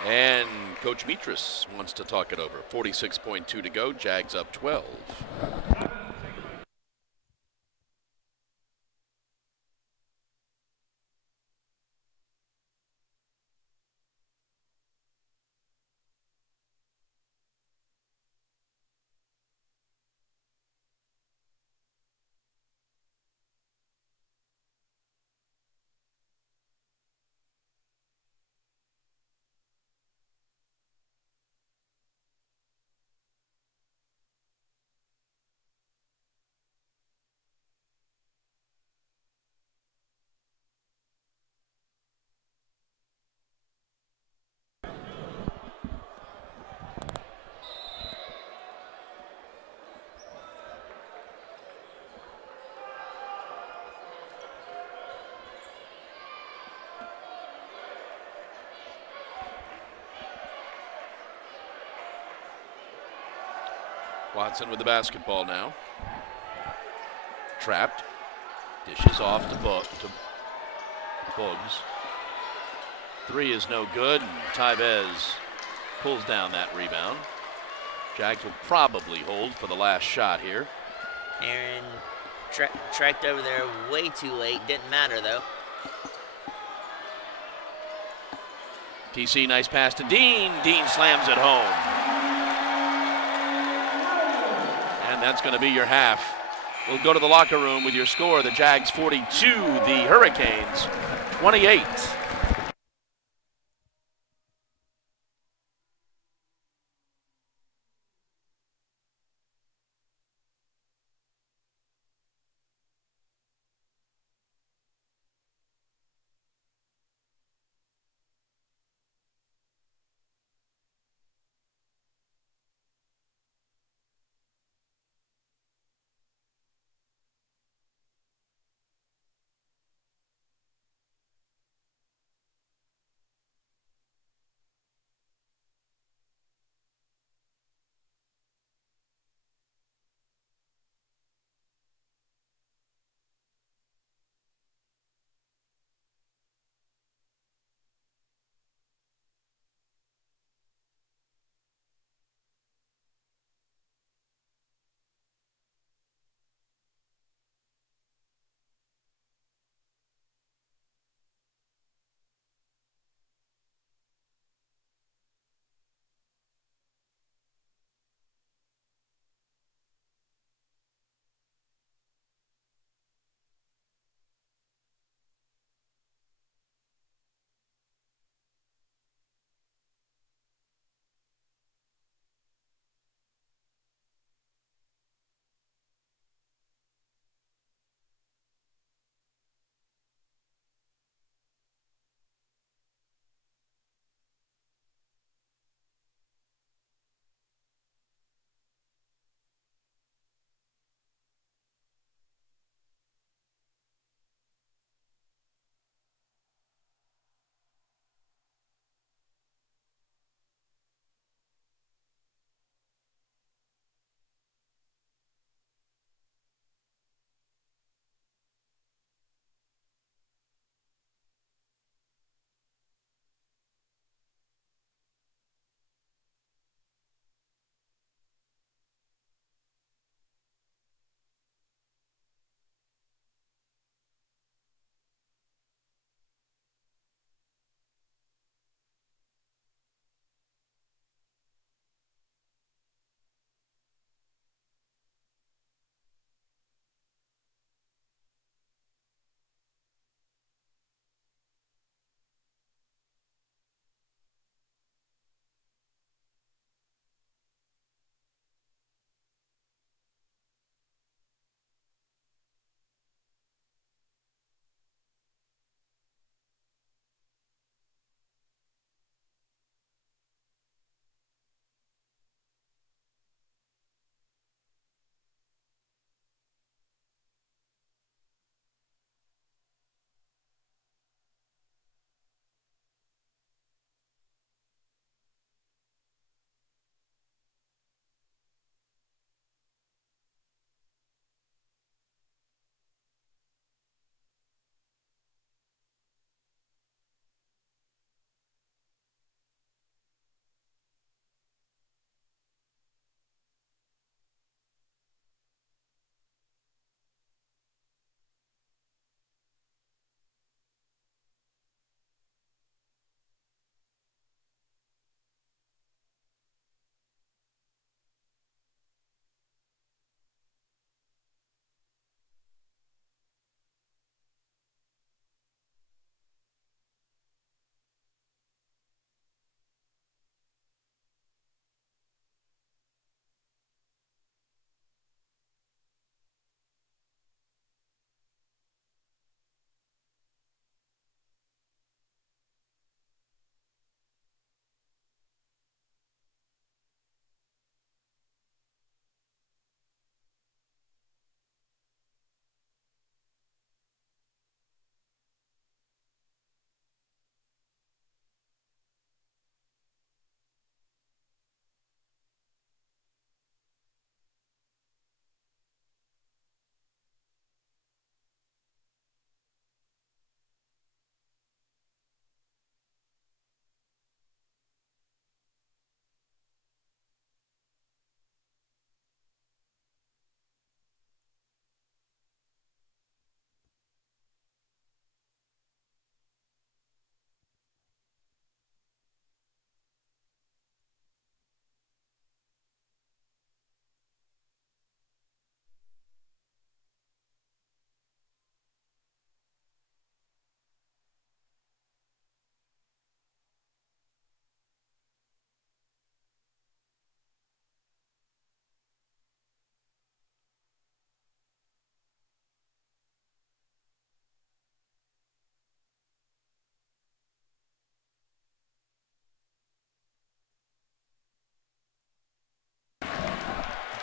And Coach Mitras wants to talk it over. 46.2 to go, Jags up 12. Watson with the basketball now. Trapped. Dishes off to Bugs. Three is no good, and Tyvez pulls down that rebound. Jags will probably hold for the last shot here. Aaron tracked over there way too late. Didn't matter, though. TC, nice pass to Dean. Dean slams it home. And that's going to be your half. We'll go to the locker room with your score. The Jags 42, the Hurricanes 28.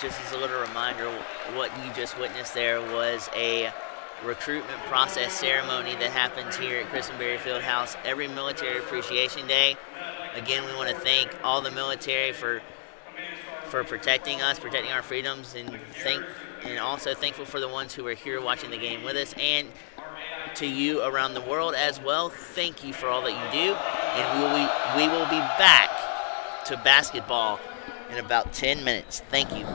just as a little reminder, what you just witnessed there was a recruitment process ceremony that happens here at Christenberry Fieldhouse every Military Appreciation Day. Again, we want to thank all the military for protecting us, protecting our freedoms, and also thankful for the ones who are here watching the game with us, and to you around the world as well. Thank you for all that you do, and we will be back to basketball in about 10 minutes. Thank you.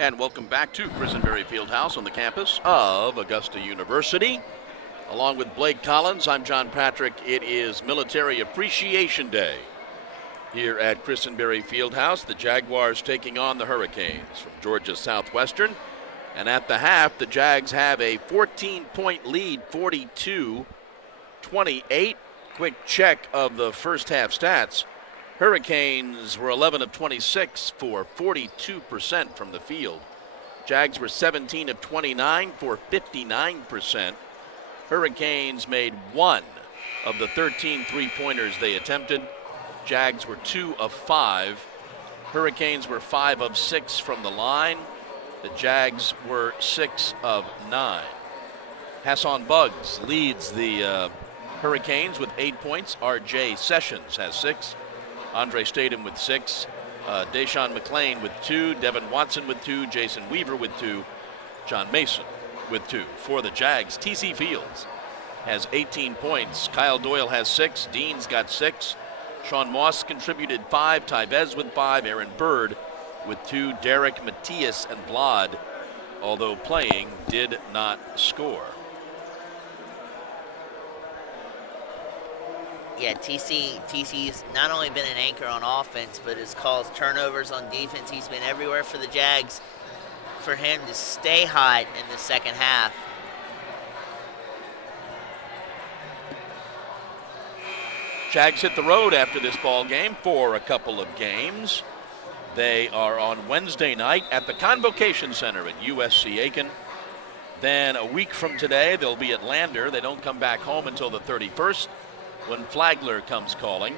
And welcome back to Christenberry Fieldhouse on the campus of Augusta University. Along with Blake Collins, I'm John Patrick. It is Military Appreciation Day here at Christenberry Fieldhouse. The Jaguars taking on the Hurricanes from Georgia Southwestern. And at the half, the Jags have a 14-point lead, 42-28. Quick check of the first half stats. Hurricanes were 11 of 26 for 42% from the field. Jags were 17 of 29 for 59%. Hurricanes made 1 of the 13 three-pointers they attempted. Jags were 2 of 5. Hurricanes were 5 of 6 from the line. The Jags were 6 of 9. Hassan Buggs leads the Hurricanes with 8 points. R.J. Sessions has 6. Andre Statham with 6. Deshaun McClain with 2. Devin Watson with 2. Jason Weaver with 2. John Mason with 2. For the Jags, T.C. Fields has 18 points. Kyle Doyle has 6. Dean's got 6. Sean Moss contributed 5. Tyvez with 5. Aaron Bird with 2. Derek, Matias, and Vlad, although playing, did not score. Yeah, TC's not only been an anchor on offense, but has caused turnovers on defense. He's been everywhere for the Jags. For him to stay hot in the second half. Jags hit the road after this ball game for a couple of games. They are on Wednesday night at the Convocation Center at USC Aiken. Then a week from today, they'll be at Lander. They don't come back home until the 31st. When Flagler comes calling,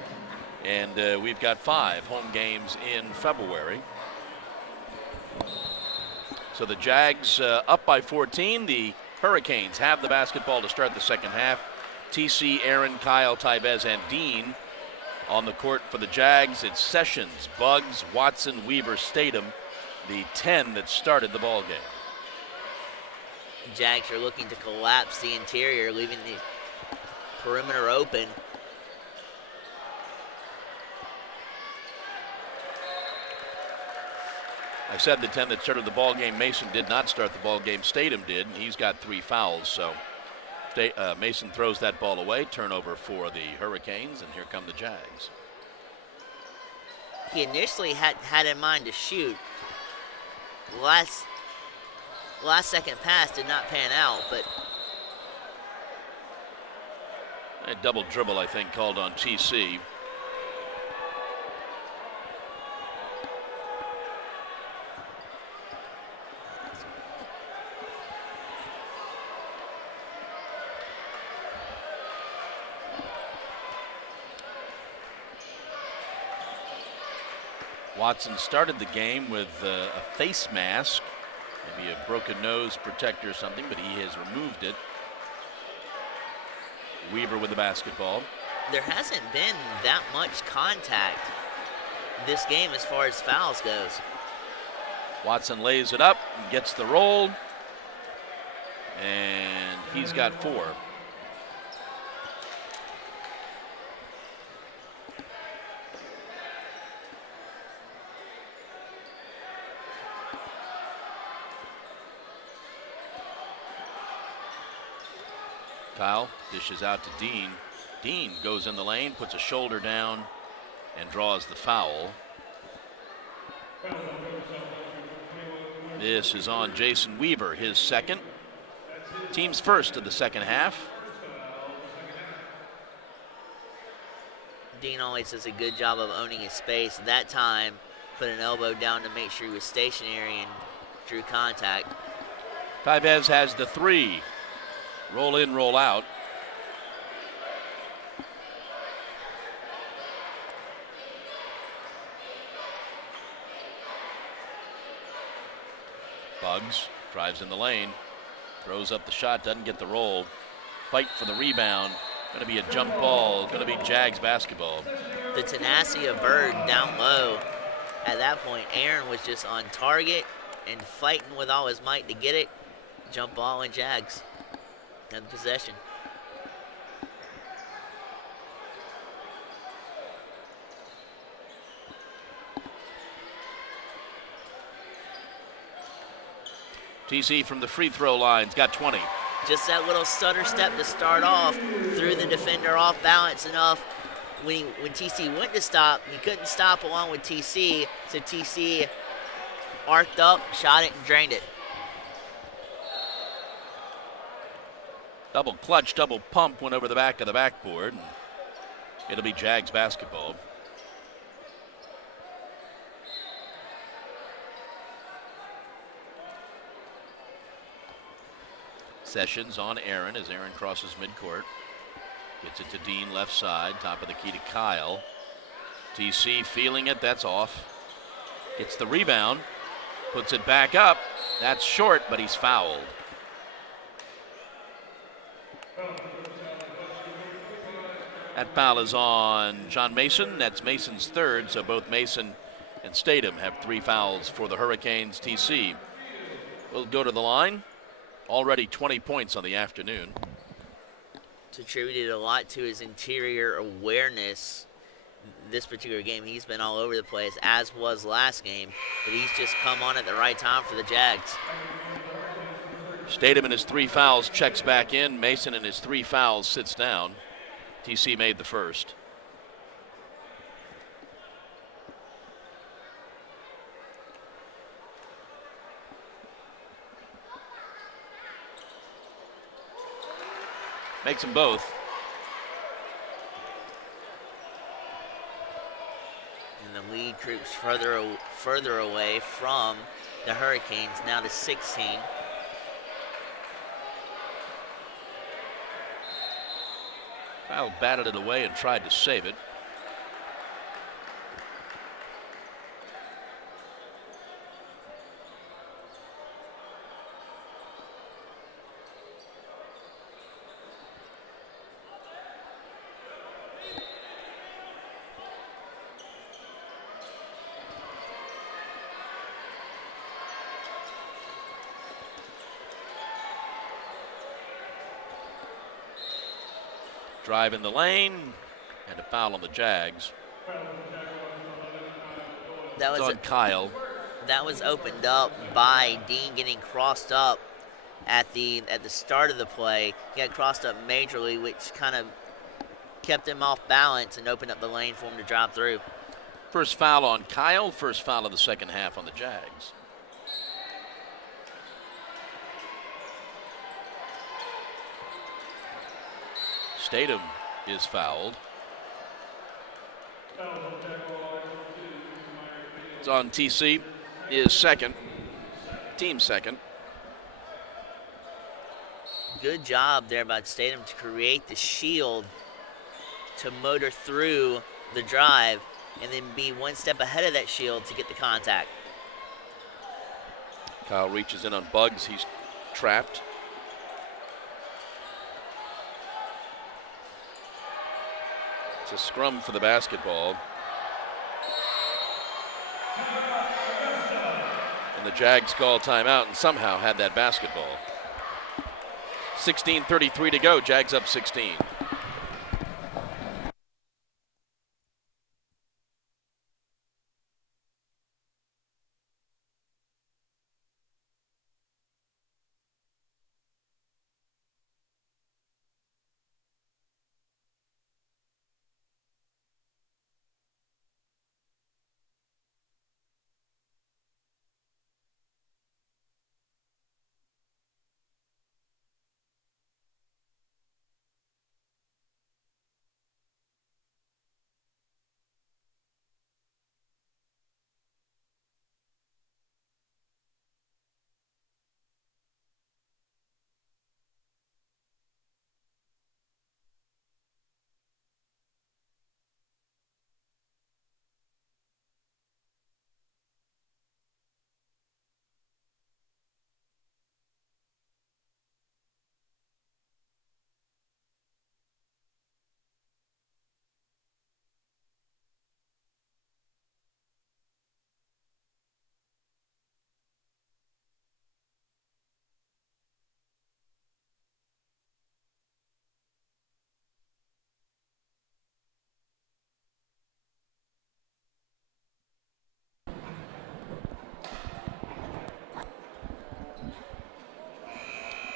and we've got 5 home games in February. So the Jags up by 14. The Hurricanes have the basketball to start the second half. TC, Aaron, Kyle, Tyvez, and Dean on the court for the Jags. It's Sessions, Buggs, Watson, Weaver, Statham, the 10 that started the ball game. Jags are looking to collapse the interior, leaving the perimeter open. I said the 10 that started the ball game. Mason did not start the ball game. Statham did, and he's got 3 fouls. So Mason throws that ball away. Turnover for the Hurricanes, and here come the Jags. He initially had in mind to shoot. Last second pass did not pan out, but a double dribble, I think, called on TC. Watson started the game with a face mask, maybe a broken nose protector or something, but he has removed it. Weaver with the basketball. There hasn't been that much contact this game as far as fouls goes. Watson lays it up, gets the roll, and he's got 4. Kyle dishes out to Dean. Dean goes in the lane, puts a shoulder down, and draws the foul. This is on Jason Weaver, his second. Team's first of the second half. Dean always does a good job of owning his space. That time, put an elbow down to make sure he was stationary and drew contact. Tyvez has the 3. Roll in, roll out. Buggs drives in the lane, throws up the shot, doesn't get the roll. Fight for the rebound. Going to be a jump ball, going to be Jags basketball. The tenacity of Bird down low. At that point, Aaron was just on target and fighting with all his might to get it. Jump ball and Jags. And possession. TC from the free throw line's got 20. Just that little stutter step to start off, threw the defender off balance enough. When TC went to stop, he couldn't stop along with TC, so TC arced up, shot it, and drained it. Double clutch, double pump went over the back of the backboard. It'll be Jags basketball. Sessions on Aaron as Aaron crosses midcourt. Gets it to Dean left side, top of the key to Kyle. TC feeling it, that's off. Gets the rebound, puts it back up. That's short, but he's fouled. That foul is on John Mason. That's Mason's third, so both Mason and Statham have 3 fouls for the Hurricanes. TC will go to the line. Already 20 points on the afternoon. It's attributed a lot to his interior awareness. This particular game, he's been all over the place, as was last game, but he's just come on at the right time for the Jags. Statham and his 3 fouls checks back in. Mason and his 3 fouls sits down. TC made the first. Makes them both. And the lead creeps further away from the Hurricanes, now to 16. Kyle batted it away and tried to save it. Drive in the lane, and a foul on the Jags. That was on Kyle. That was opened up by Dean getting crossed up at the start of the play. He got crossed up majorly, which kind of kept him off balance and opened up the lane for him to drop through. First foul on Kyle, first foul of the second half on the Jags. Statham is fouled. It's on TC, is second, team second. Good job there by Statham to create the shield to motor through the drive and then be one step ahead of that shield to get the contact. Kyle reaches in on Bugs, he's trapped. It's a scrum for the basketball. And the Jags call timeout and somehow had that basketball. 16:33 to go, Jags up 16.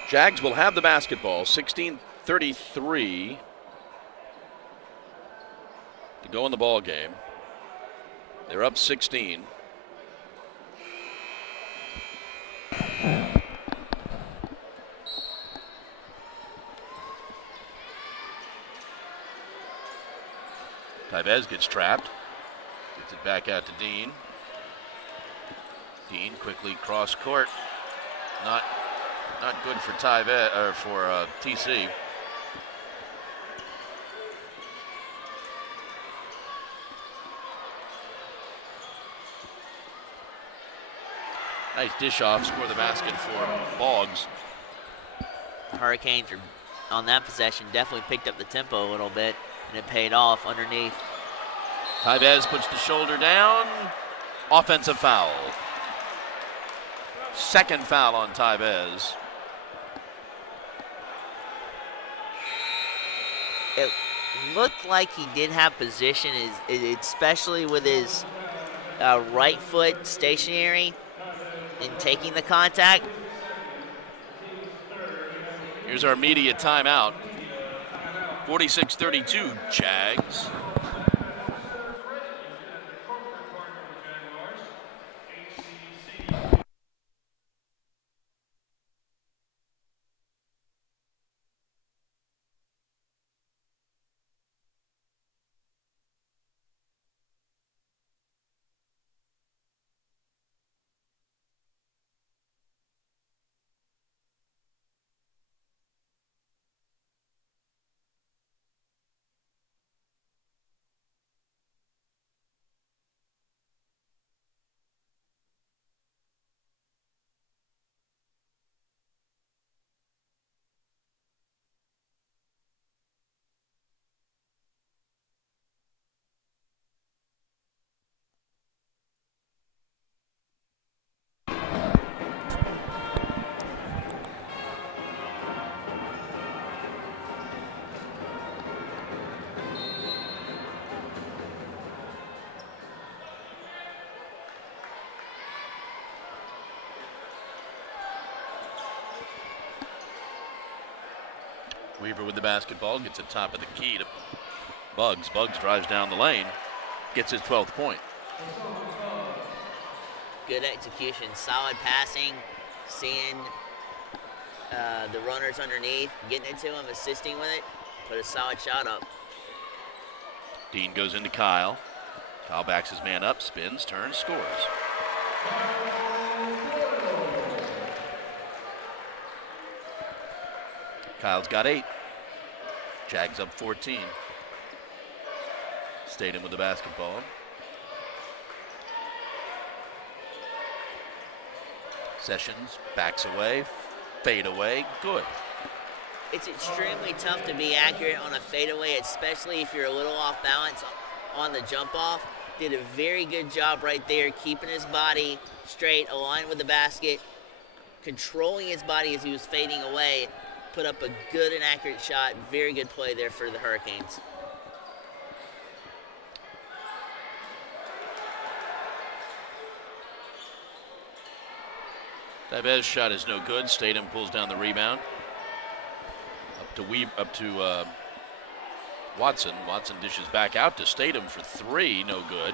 Jags will have the basketball, 16:33 to go in the ball game. They're up 16. Tyvez gets trapped. Gets it back out to Dean. Dean quickly cross court. Not good for Tyvez or for TC. Nice dish off, score the basket for Boggs. Hurricanes are on that possession definitely picked up the tempo a little bit, and it paid off underneath. Tyvez puts the shoulder down. Offensive foul. Second foul on Tyvez. It looked like he did have position, especially with his right foot stationary in taking the contact. Here's our media timeout. 46-32, Jags. Weaver with the basketball, gets it top of the key to Buggs. Buggs drives down the lane, gets his 12th point. Good execution, solid passing, seeing the runners underneath, getting it to him, assisting with it, put a solid shot up. Dean goes into Kyle. Kyle backs his man up, spins, turns, scores. Kyle's got 8. Jags up 14. Statham with the basketball. Sessions backs away, fade away, good. It's extremely tough to be accurate on a fadeaway, especially if you're a little off balance on the jump off. Did a very good job right there, keeping his body straight, aligned with the basket, controlling his body as he was fading away. Put up a good and accurate shot. Very good play there for the Hurricanes. Tyvez shot is no good. Statham pulls down the rebound. Up to Watson. Watson dishes back out to Statham for 3. No good.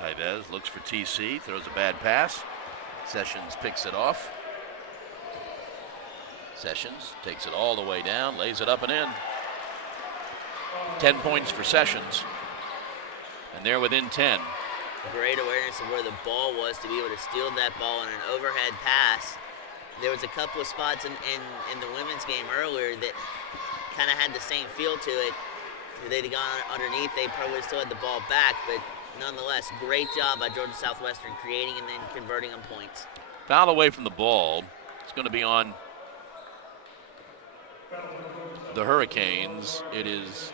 Tyvez looks for TC, throws a bad pass. Sessions picks it off. Sessions takes it all the way down, lays it up and in. 10 points for Sessions. And they're within 10. Great awareness of where the ball was to be able to steal that ball in an overhead pass. There was a couple of spots in the women's game earlier that kind of had the same feel to it. If they'd have gone underneath, they probably still had the ball back, but nonetheless, great job by Georgia Southwestern creating and then converting on points. Foul away from the ball. It's going to be on the Hurricanes. It is,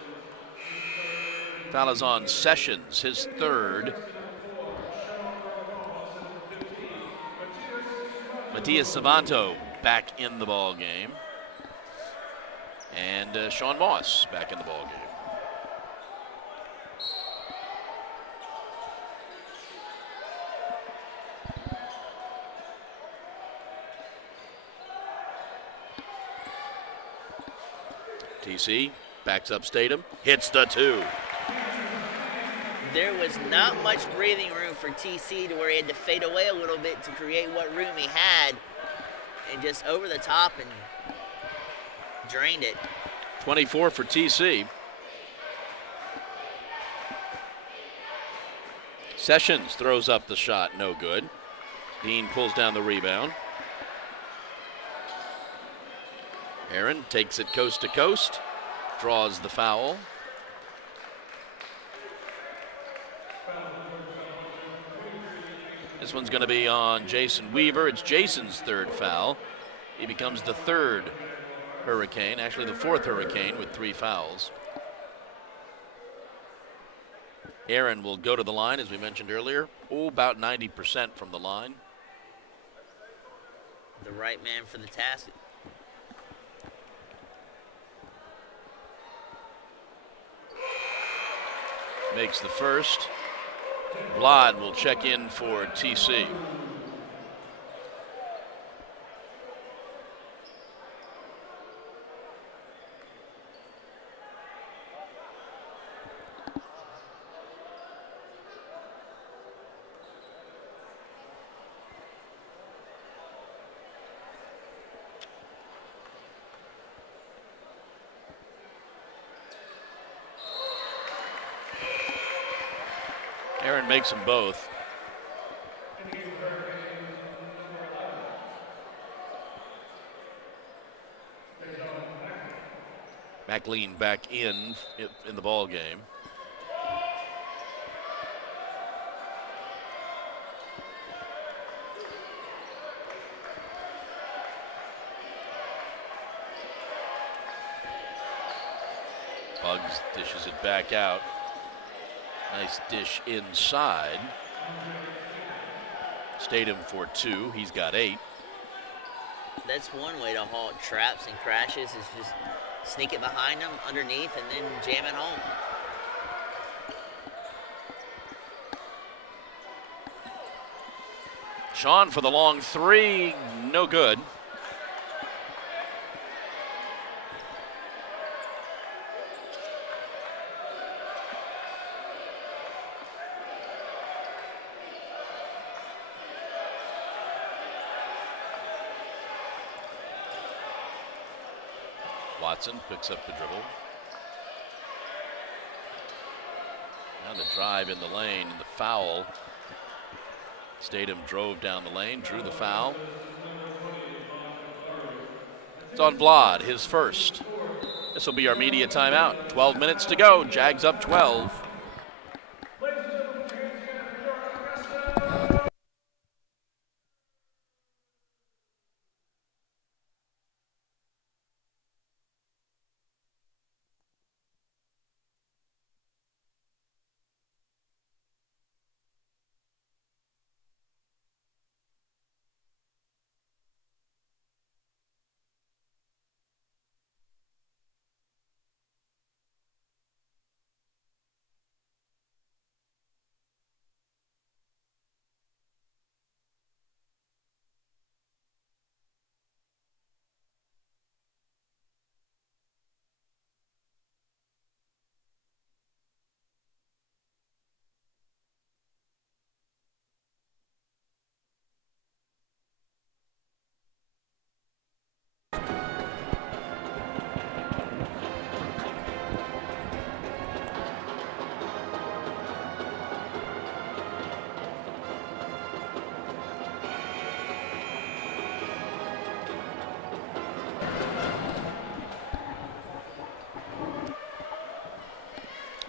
foul is on Sessions, his 3rd. Matias Savanto back in the ball game. And Sean Moss back in the ball game. TC backs up Statham, hits the 2. There was not much breathing room for TC to where he had to fade away a little bit to create what room he had, and just over the top and drained it. 24 for TC. Sessions throws up the shot, no good. Dean pulls down the rebound. Aaron takes it coast to coast, draws the foul. This one's going to be on Jason Weaver. It's Jason's 3rd foul. He becomes the 3rd Hurricane, actually the 4th Hurricane with 3 fouls. Aaron will go to the line, as we mentioned earlier. About 90% from the line. The right man for the task. Makes the first. Vlad will check in for TC. Aaron makes them both. McLean back in the ball game. Bugs dishes it back out. Nice dish inside. Statham for 2. He's got 8. That's one way to halt traps and crashes, is just sneak it behind them, underneath, and then jam it home. Sean for the long 3. No good. Watson picks up the dribble. Now the drive in the lane and the foul. Statham drove down the lane, drew the foul. It's on Vlad, his first. This will be our media timeout. 12 minutes to go. Jags up 12.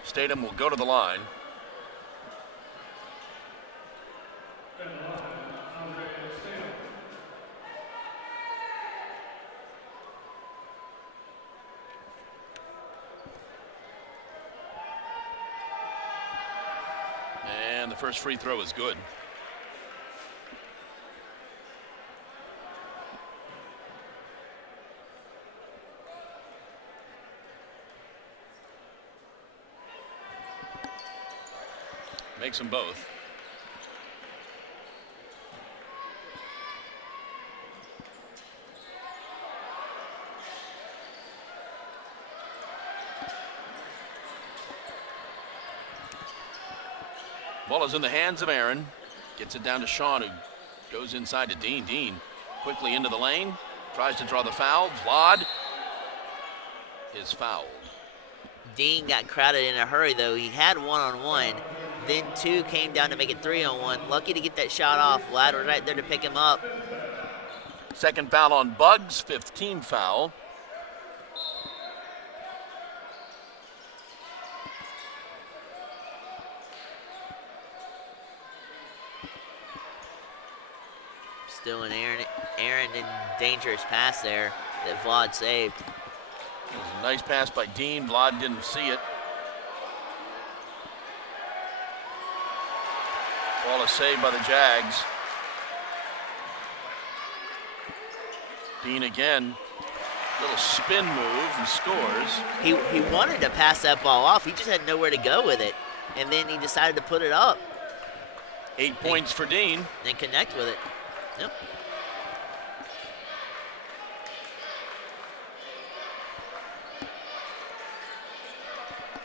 Statham will go to the line. And the first free throw is good. Makes them both. Ball is in the hands of Aaron. Gets it down to Sean, who goes inside to Dean. Dean quickly into the lane. Tries to draw the foul. Vlad is fouled. Dean got crowded in a hurry, though. He had one-on-one. Then two came down to make it 3-on-1. Lucky to get that shot off. Vlad was right there to pick him up. Second foul on Bugs. 5th team foul. Still an Aaron in dangerous pass there that Vlad saved. It was a nice pass by Dean. Vlad didn't see it. Ball is saved by the Jags. Dean again, little spin move and scores. He wanted to pass that ball off. He just had nowhere to go with it, and then he decided to put it up. 8 points for Dean. And connect with it. Yep.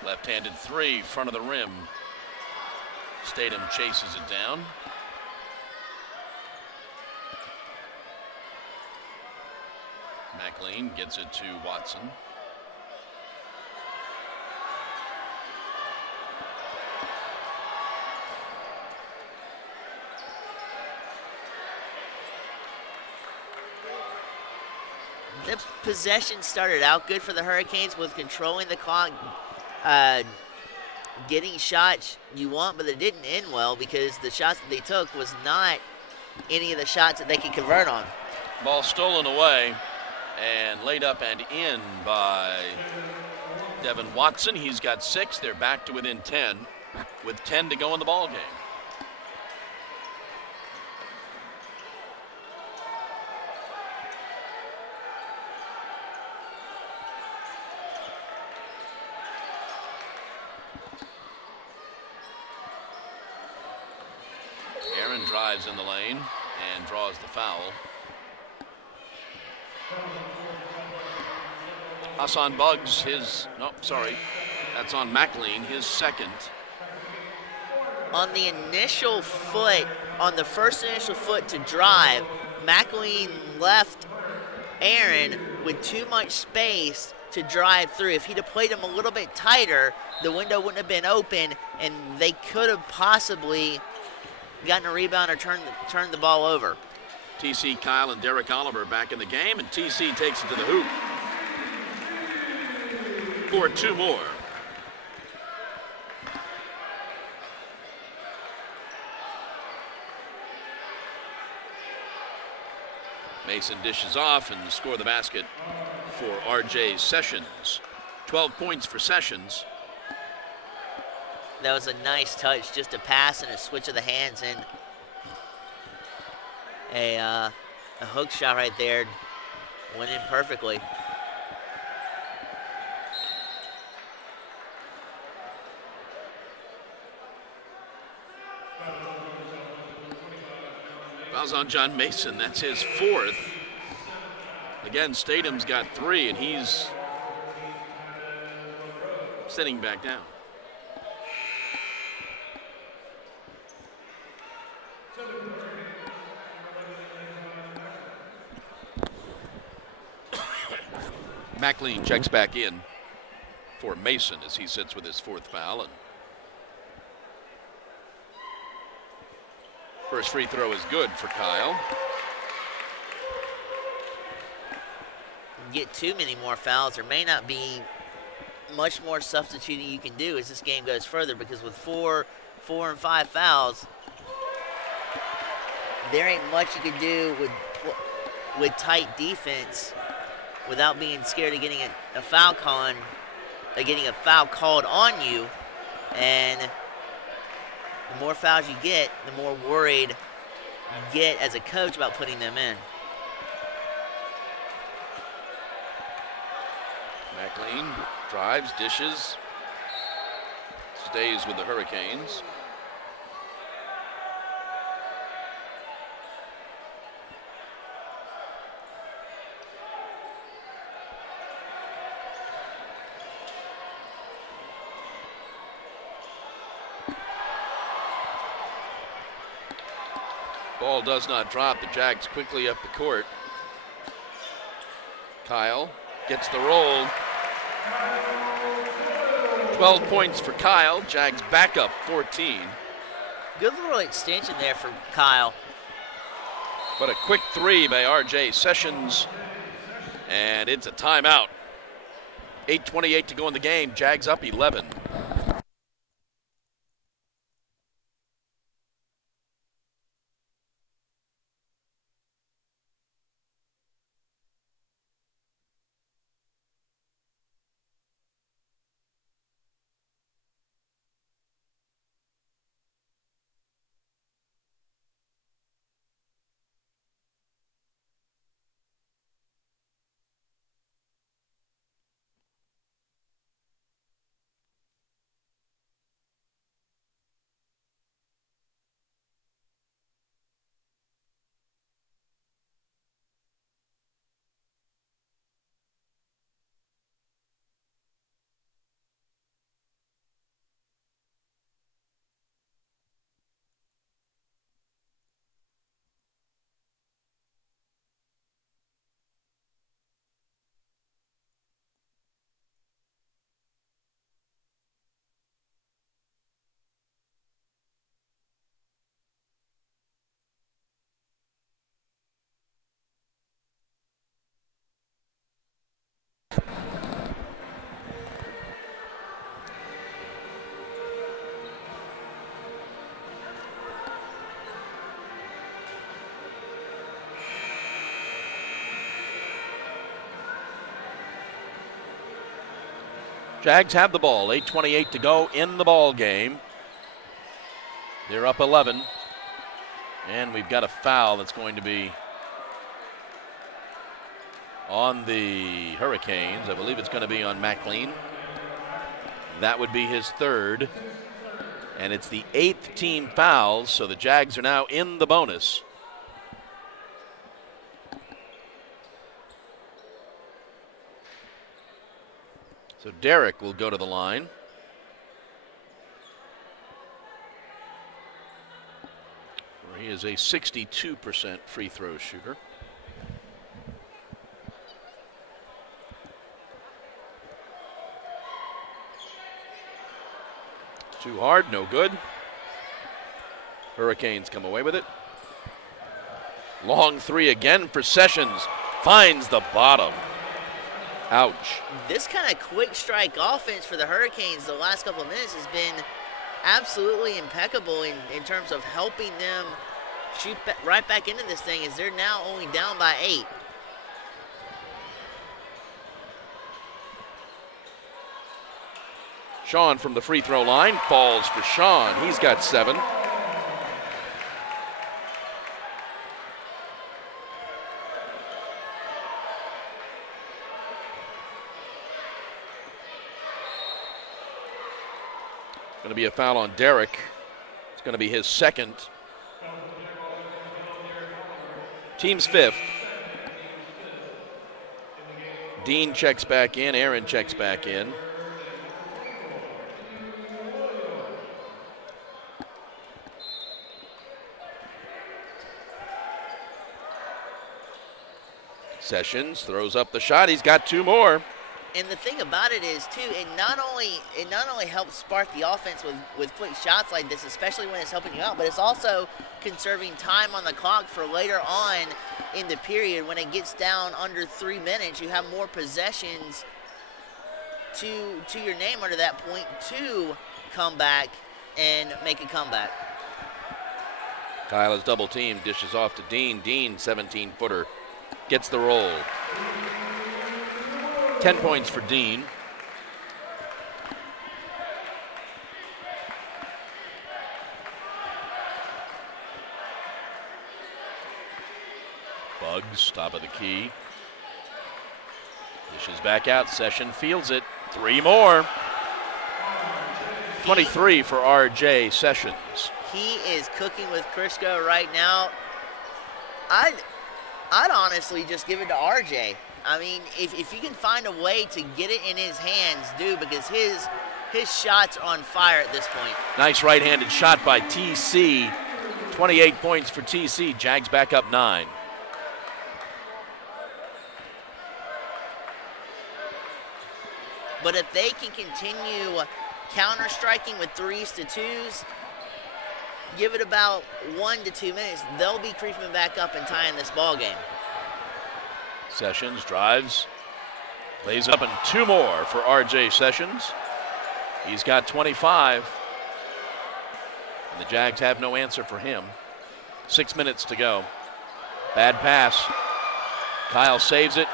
Left-handed three, front of the rim. Statham chases it down. McLean gets it to Watson. The possession started out good for the Hurricanes with controlling the clock, getting shots you want, but it didn't end well because the shots that they took was not any of the shots that they could convert on. Ball stolen away and laid up and in by Devin Watson. He's got 6. They're back to within 10 with 10 to go in the ball game. Aaron drives in the lane and draws the foul. Hassan Bugs, that's on McLean, his second. On the initial foot, on the first initial foot to drive, McLean left Aaron with too much space to drive through. If he'd have played him a little bit tighter, the window wouldn't have been open, and they could have possibly gotten a rebound or turned the ball over. TC Kyle and Derek Oliver back in the game, and TC takes it to the hoop for 2 more. Mason dishes off and score the basket for RJ Sessions. 12 points for Sessions. That was a nice touch, just a pass and a switch of the hands, and a hook shot right there went in perfectly. Fouls on John Mason. That's his 4th. Again, Statham's got 3, and he's sitting back down. McLean checks back in for Mason as he sits with his 4th foul. And first free throw is good for Kyle. Get too many more fouls. There may not be much more substituting you can do as this game goes further, because with 4 and 5 fouls, there ain't much you can do with tight defense without being scared of getting a foul called on you. And the more fouls you get, the more worried you get as a coach about putting them in. McLean drives, dishes, stays with the Hurricanes. Ball does not drop. The Jags quickly up the court. Kyle gets the roll. 12 points for Kyle. Jags back up 14. Good little extension there for Kyle. But a quick three by R.J. Sessions. And it's a timeout. 8:28 to go in the game. Jags up 11. Jags have the ball. 8:28 to go in the ball game. They're up 11. And we've got a foul that's going to be on the Hurricanes. I believe it's going to be on McLean. That would be his third. And it's the 8th team foul, so the Jags are now in the bonus. So Derek will go to the line. Where he is a 62% free throw shooter. Too hard, no good. Hurricanes come away with it. Long three again for Sessions. Finds the bottom. Ouch. This kind of quick strike offense for the Hurricanes the last couple of minutes has been absolutely impeccable in terms of helping them shoot right back into this thing, as they're now only down by 8. Sean from the free throw line falls for Sean. He's got 7. Going to be a foul on Derek. It's going to be his second. Team's 5th. Dean checks back in. Aaron checks back in. Sessions throws up the shot. He's got 2 more. And the thing about it is, too, it not only helps spark the offense with quick shots like this, especially when it's helping you out, but it's also conserving time on the clock for later on in the period. When it gets down under 3 minutes, you have more possessions to your name under that point to come back and make a comeback. Kyle is double teamed, dishes off to Dean. Dean, 17-footer, gets the roll. 10 points for Dean. Bugs, top of the key. Dishes back out. Session fields it. 3 more. 23 for R.J. Sessions. He is cooking with Crisco right now. I'd honestly just give it to R.J. I mean, if you can find a way to get it in his hands, do, because his shot's on fire at this point. Nice right-handed shot by TC. 28 points for TC. Jags back up 9. But if they can continue counter-striking with 3s to 2s, give it about 1 to 2 minutes, they'll be creeping back up and tying this ball game. Sessions drives, lays up, and 2 more for R.J. Sessions. He's got 25. And the Jags have no answer for him. 6 minutes to go. Bad pass. Kyle saves it.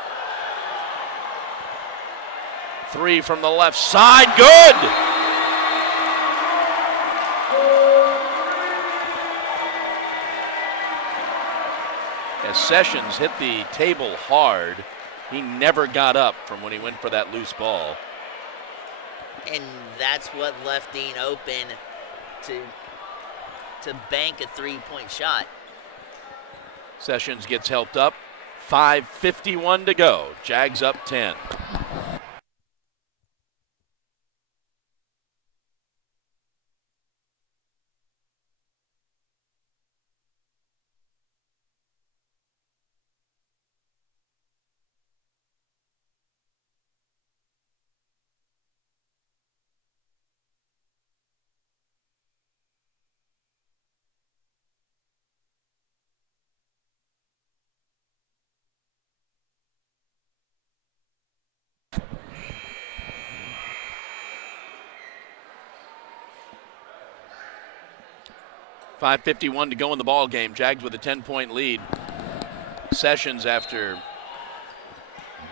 3 from the left side. Good! As Sessions hit the table hard, he never got up from when he went for that loose ball. And that's what left Dean open to bank a 3-point shot. Sessions gets helped up. 5:51 to go. Jags up 10. .551 to go in the ball game. Jags with a 10-point lead. Sessions, after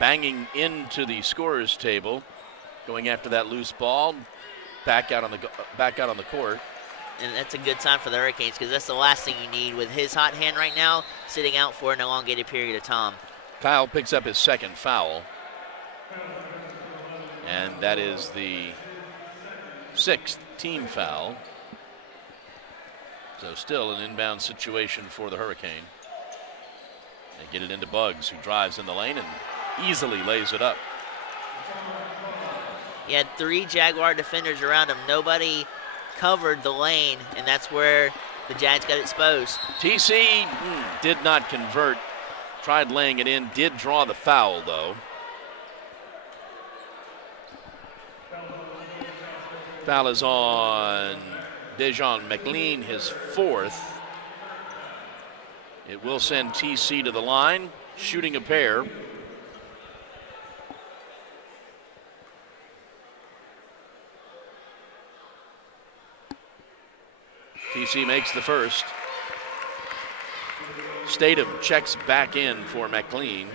banging into the scorer's table, going after that loose ball, back out on the court. And that's a good sign for the Hurricanes, because that's the last thing you need with his hot hand right now, sitting out for an elongated period of time. Kyle picks up his second foul, and that is the 6th team foul. So still an inbound situation for the Hurricane. They get it into Buggs, who drives in the lane and easily lays it up. He had 3 Jaguar defenders around him. Nobody covered the lane, and that's where the Jags got exposed. TC did not convert. Tried laying it in, did draw the foul, though. Foul is on Dejon McLean, his 4th. It will send TC to the line, shooting a pair. TC makes the first. Statham checks back in for McLean.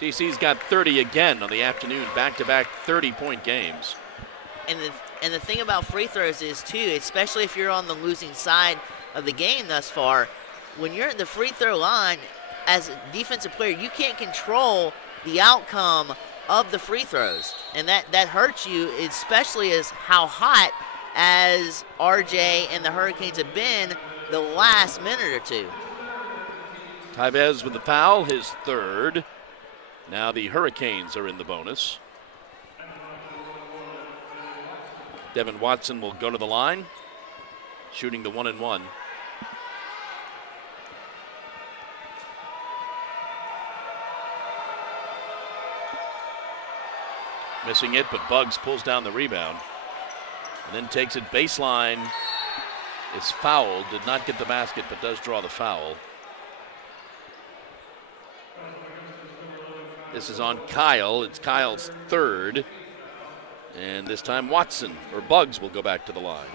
DC's got 30 again on the afternoon, back-to-back 30-point games. And the thing about free throws is, too, especially if you're on the losing side of the game thus far, when you're at the free throw line, as a defensive player, you can't control the outcome of the free throws. And that hurts you, especially as how hot as RJ and the Hurricanes have been the last minute or two. Tevez with the foul, his 3rd. Now the Hurricanes are in the bonus. Devin Watson will go to the line, shooting the 1-and-1. Missing it, but Buggs pulls down the rebound and then takes it baseline. It's fouled, did not get the basket, but does draw the foul. This is on Kyle. It's Kyle's 3rd. And this time Watson, or Buggs, will go back to the line.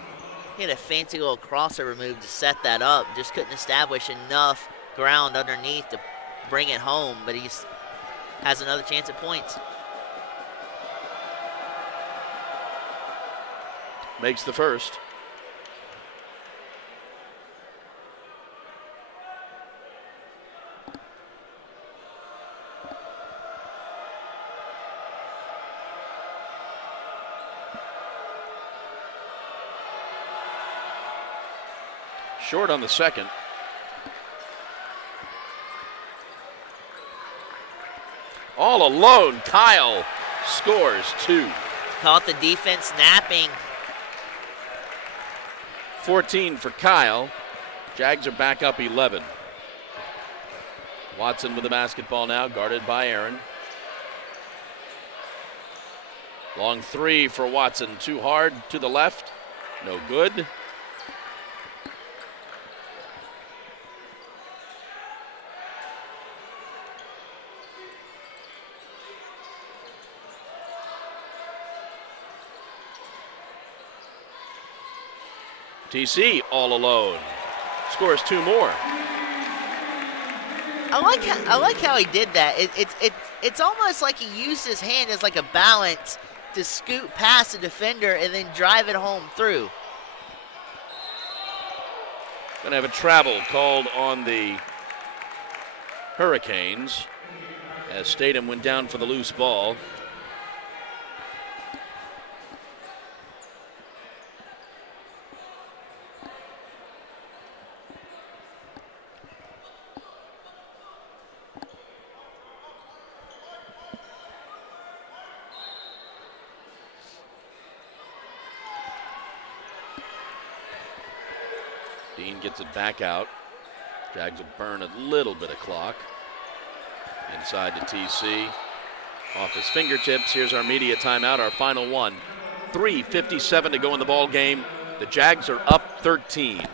He had a fancy little crossover move to set that up. Just couldn't establish enough ground underneath to bring it home, but he has another chance at points. Makes the first. Short on the second. All alone, Kyle scores 2. Caught the defense napping. 14 for Kyle. Jags are back up 11. Watson with the basketball now, guarded by Aaron. Long 3 for Watson, too hard to the left, no good. TC all alone, scores 2 more. I like how he did that. It's almost like he used his hand as like a balance to scoot past the defender and then drive it home through. Gonna have a travel called on the Hurricanes as Statham went down for the loose ball. Dean gets it back out. Jags will burn a little bit of clock. Inside to TC. Off his fingertips. Here's our media timeout, our final one. 3:57 to go in the ball game. The Jags are up 13.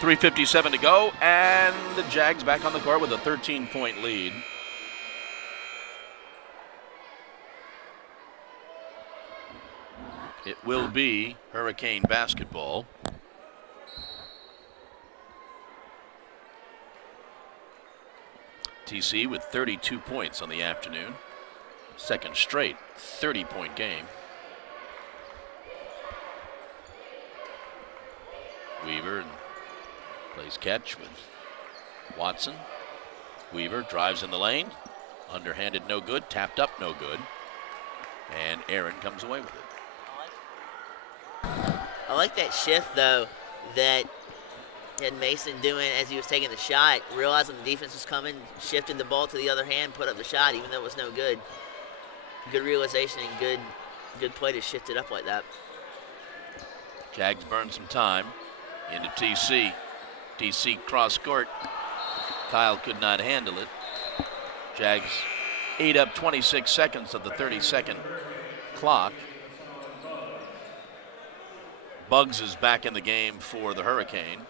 .357 to go, and the Jags back on the court with a 13-point lead. It will be Hurricane basketball. TC with 32 points on the afternoon. Second straight 30-point game. Weaver plays catch with Watson. Weaver drives in the lane. Underhanded, no good. Tapped up, no good. And Aaron comes away with it. I like that shift, though, that had Mason doing as he was taking the shot, realizing the defense was coming, shifted the ball to the other hand, put up the shot, even though it was no good. Good realization and good play to shift it up like that. Jags burn some time into TC. TC cross court. Kyle could not handle it. Jags ate up 26 seconds of the 30-second clock. Bugs is back in the game for the Hurricane.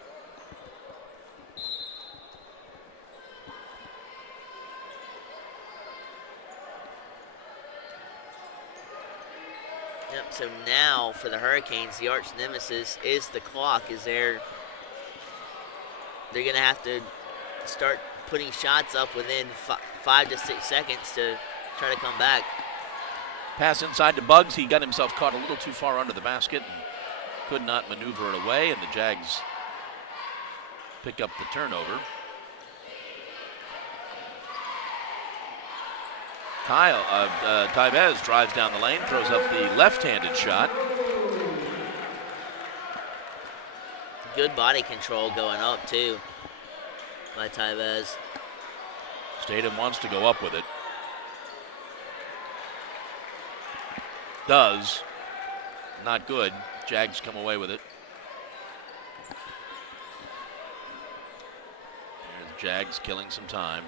Yep, so now for the Hurricanes, the arch nemesis is the clock. They're going to have to start putting shots up within 5 to 6 seconds to try to come back. Pass inside to Bugs. He got himself caught a little too far under the basket and could not maneuver it away, and the Jags pick up the turnover. Tybez drives down the lane, throws up the left-handed shot. Good body control going up, too, by Tybez. Statham wants to go up with it. Does. Not good. Jags come away with it. There's the Jags killing some time.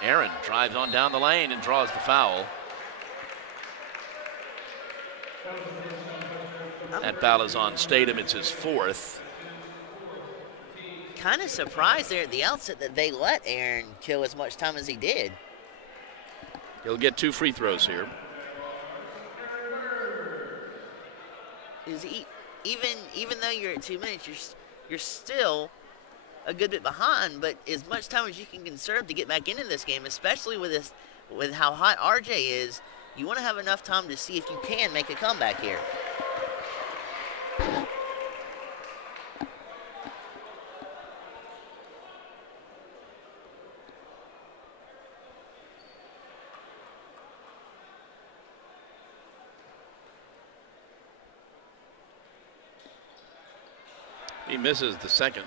Aaron drives on down the lane and draws the foul. That foul is on Statham. It's his fourth. Kind of surprised there at the outset that they let Aaron kill as much time as he did. He'll get 2 free throws here. Even though you're at 2 minutes, you're still a good bit behind. But as much time as you can conserve to get back into this game, especially with how hot RJ is, you want to have enough time to see if you can make a comeback here. He misses the second.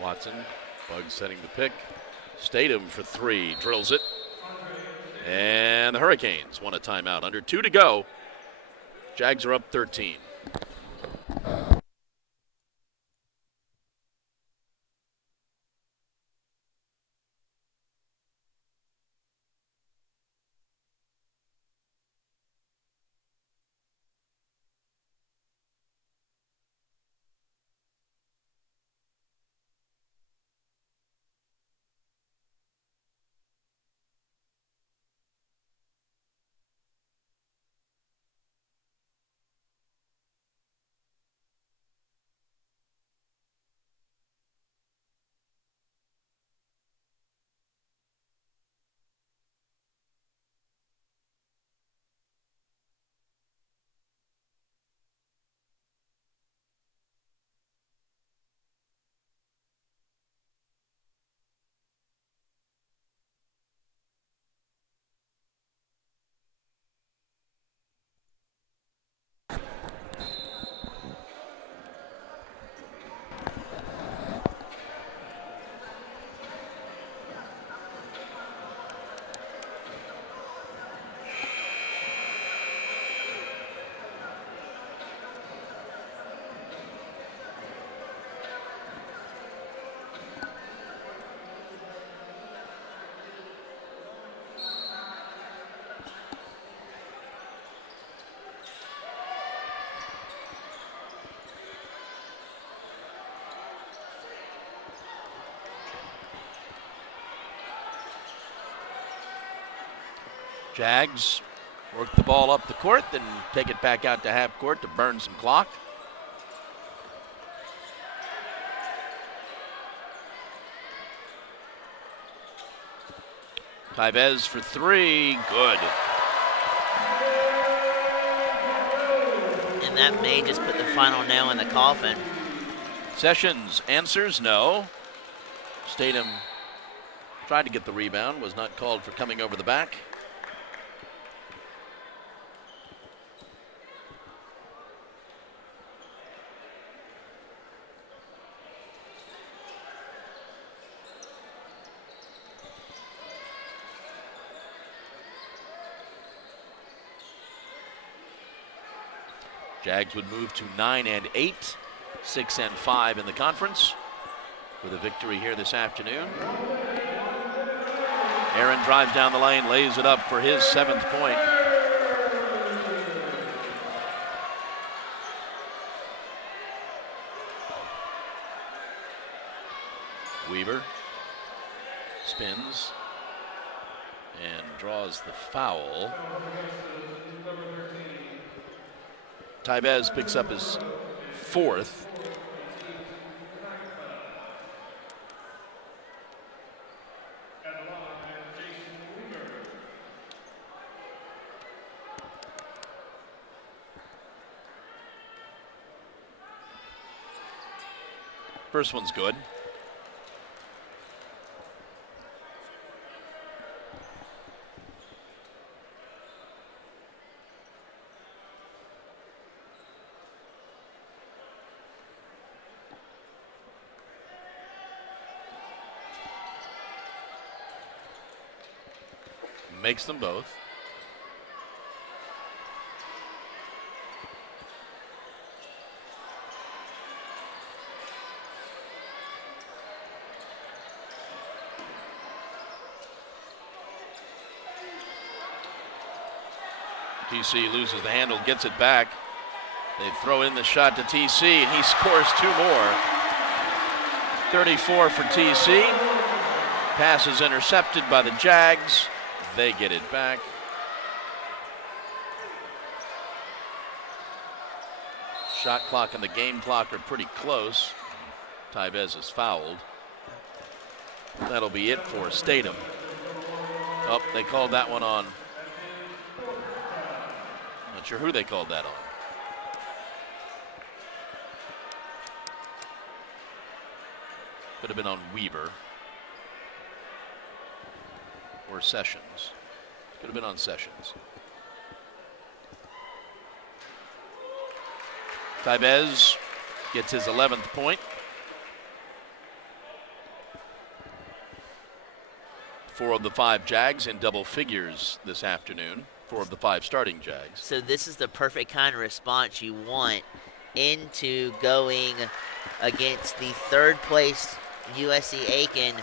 Watson, Buggs setting the pick. Statham for 3, drills it. And the Hurricanes want a timeout. Under 2 to go. Jags are up 13. Jags work the ball up the court, then take it back out to half court to burn some clock. Tyvez for 3, good. And that may just put the final nail in the coffin. Sessions answers no. Statham tried to get the rebound, was not called for coming over the back. Jags would move to 9-8, 6-5 in the conference with a victory here this afternoon. Aaron drives down the lane, lays it up for his 7th point. Weaver spins and draws the foul. Tyvez picks up his 4th. First one's good. makes them both. TC loses the handle, gets it back. They throw in the shot to TC, and he scores 2 more. 34 for TC. Pass is intercepted by the Jags. They get it back. Shot clock and the game clock are pretty close. Tyvez is fouled. That'll be it for Statham. Oh, they called that one on. Not sure who they called that on. Could have been on Weaver. Or Sessions. Could have been on Sessions. Tyvez gets his 11th point. 4 of the 5 Jags in double figures this afternoon. 4 of the 5 starting Jags. So this is the perfect kind of response you want into going against the 3rd place USC Aiken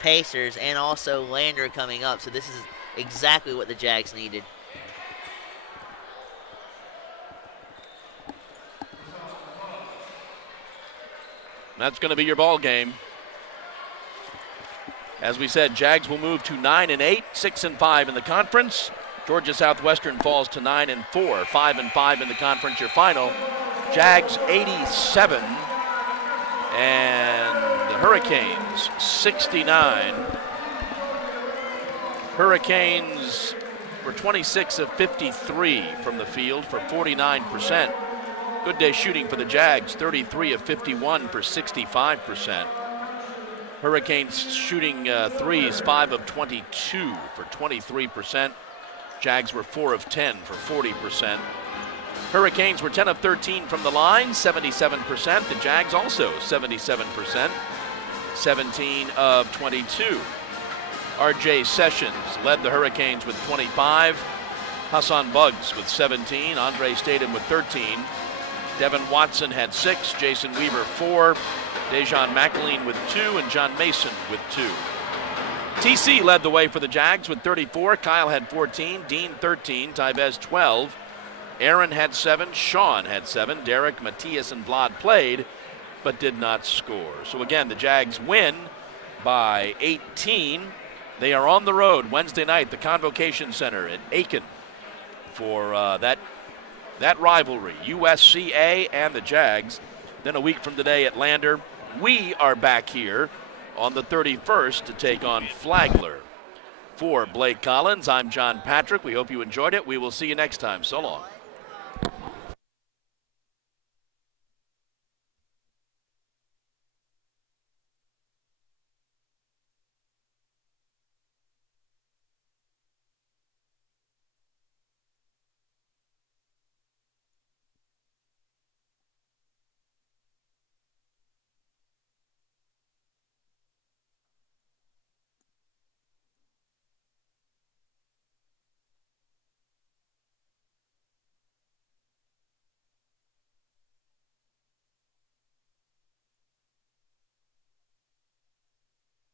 Pacers and also Lander coming up. So this is exactly what the Jags needed. That's going to be your ball game. As we said, Jags will move to 9-8, 6-5 in the conference. Georgia Southwestern falls to 9-4, 5-5 in the conference. Your final, Jags 87 and the Hurricanes 69. Hurricanes were 26 of 53 from the field for 49%. Good day shooting for the Jags, 33 of 51 for 65%. Hurricanes shooting threes, 5 of 22 for 23%. Jags were 4 of 10 for 40%. Hurricanes were 10 of 13 from the line, 77%. The Jags also 77%, 17 of 22. R.J. Sessions led the Hurricanes with 25. Hassan Buggs with 17. Andre Statham with 13. Devin Watson had 6. Jason Weaver 4. Dejon McElleen with 2. And John Mason with 2. TC led the way for the Jags with 34. Kyle had 14. Dean 13. Tyvez 12. Aaron had 7. Sean had 7. Derek, Matthias, and Vlad played but did not score. So again, the Jags win by 18. They are on the road Wednesday night, the Convocation Center at Aiken for that rivalry, USCA and the Jags. Then a week from today at Lander, we are back here on the 31st to take on Flagler. For Blake Collins, I'm John Patrick. We hope you enjoyed it. We will see you next time. So long.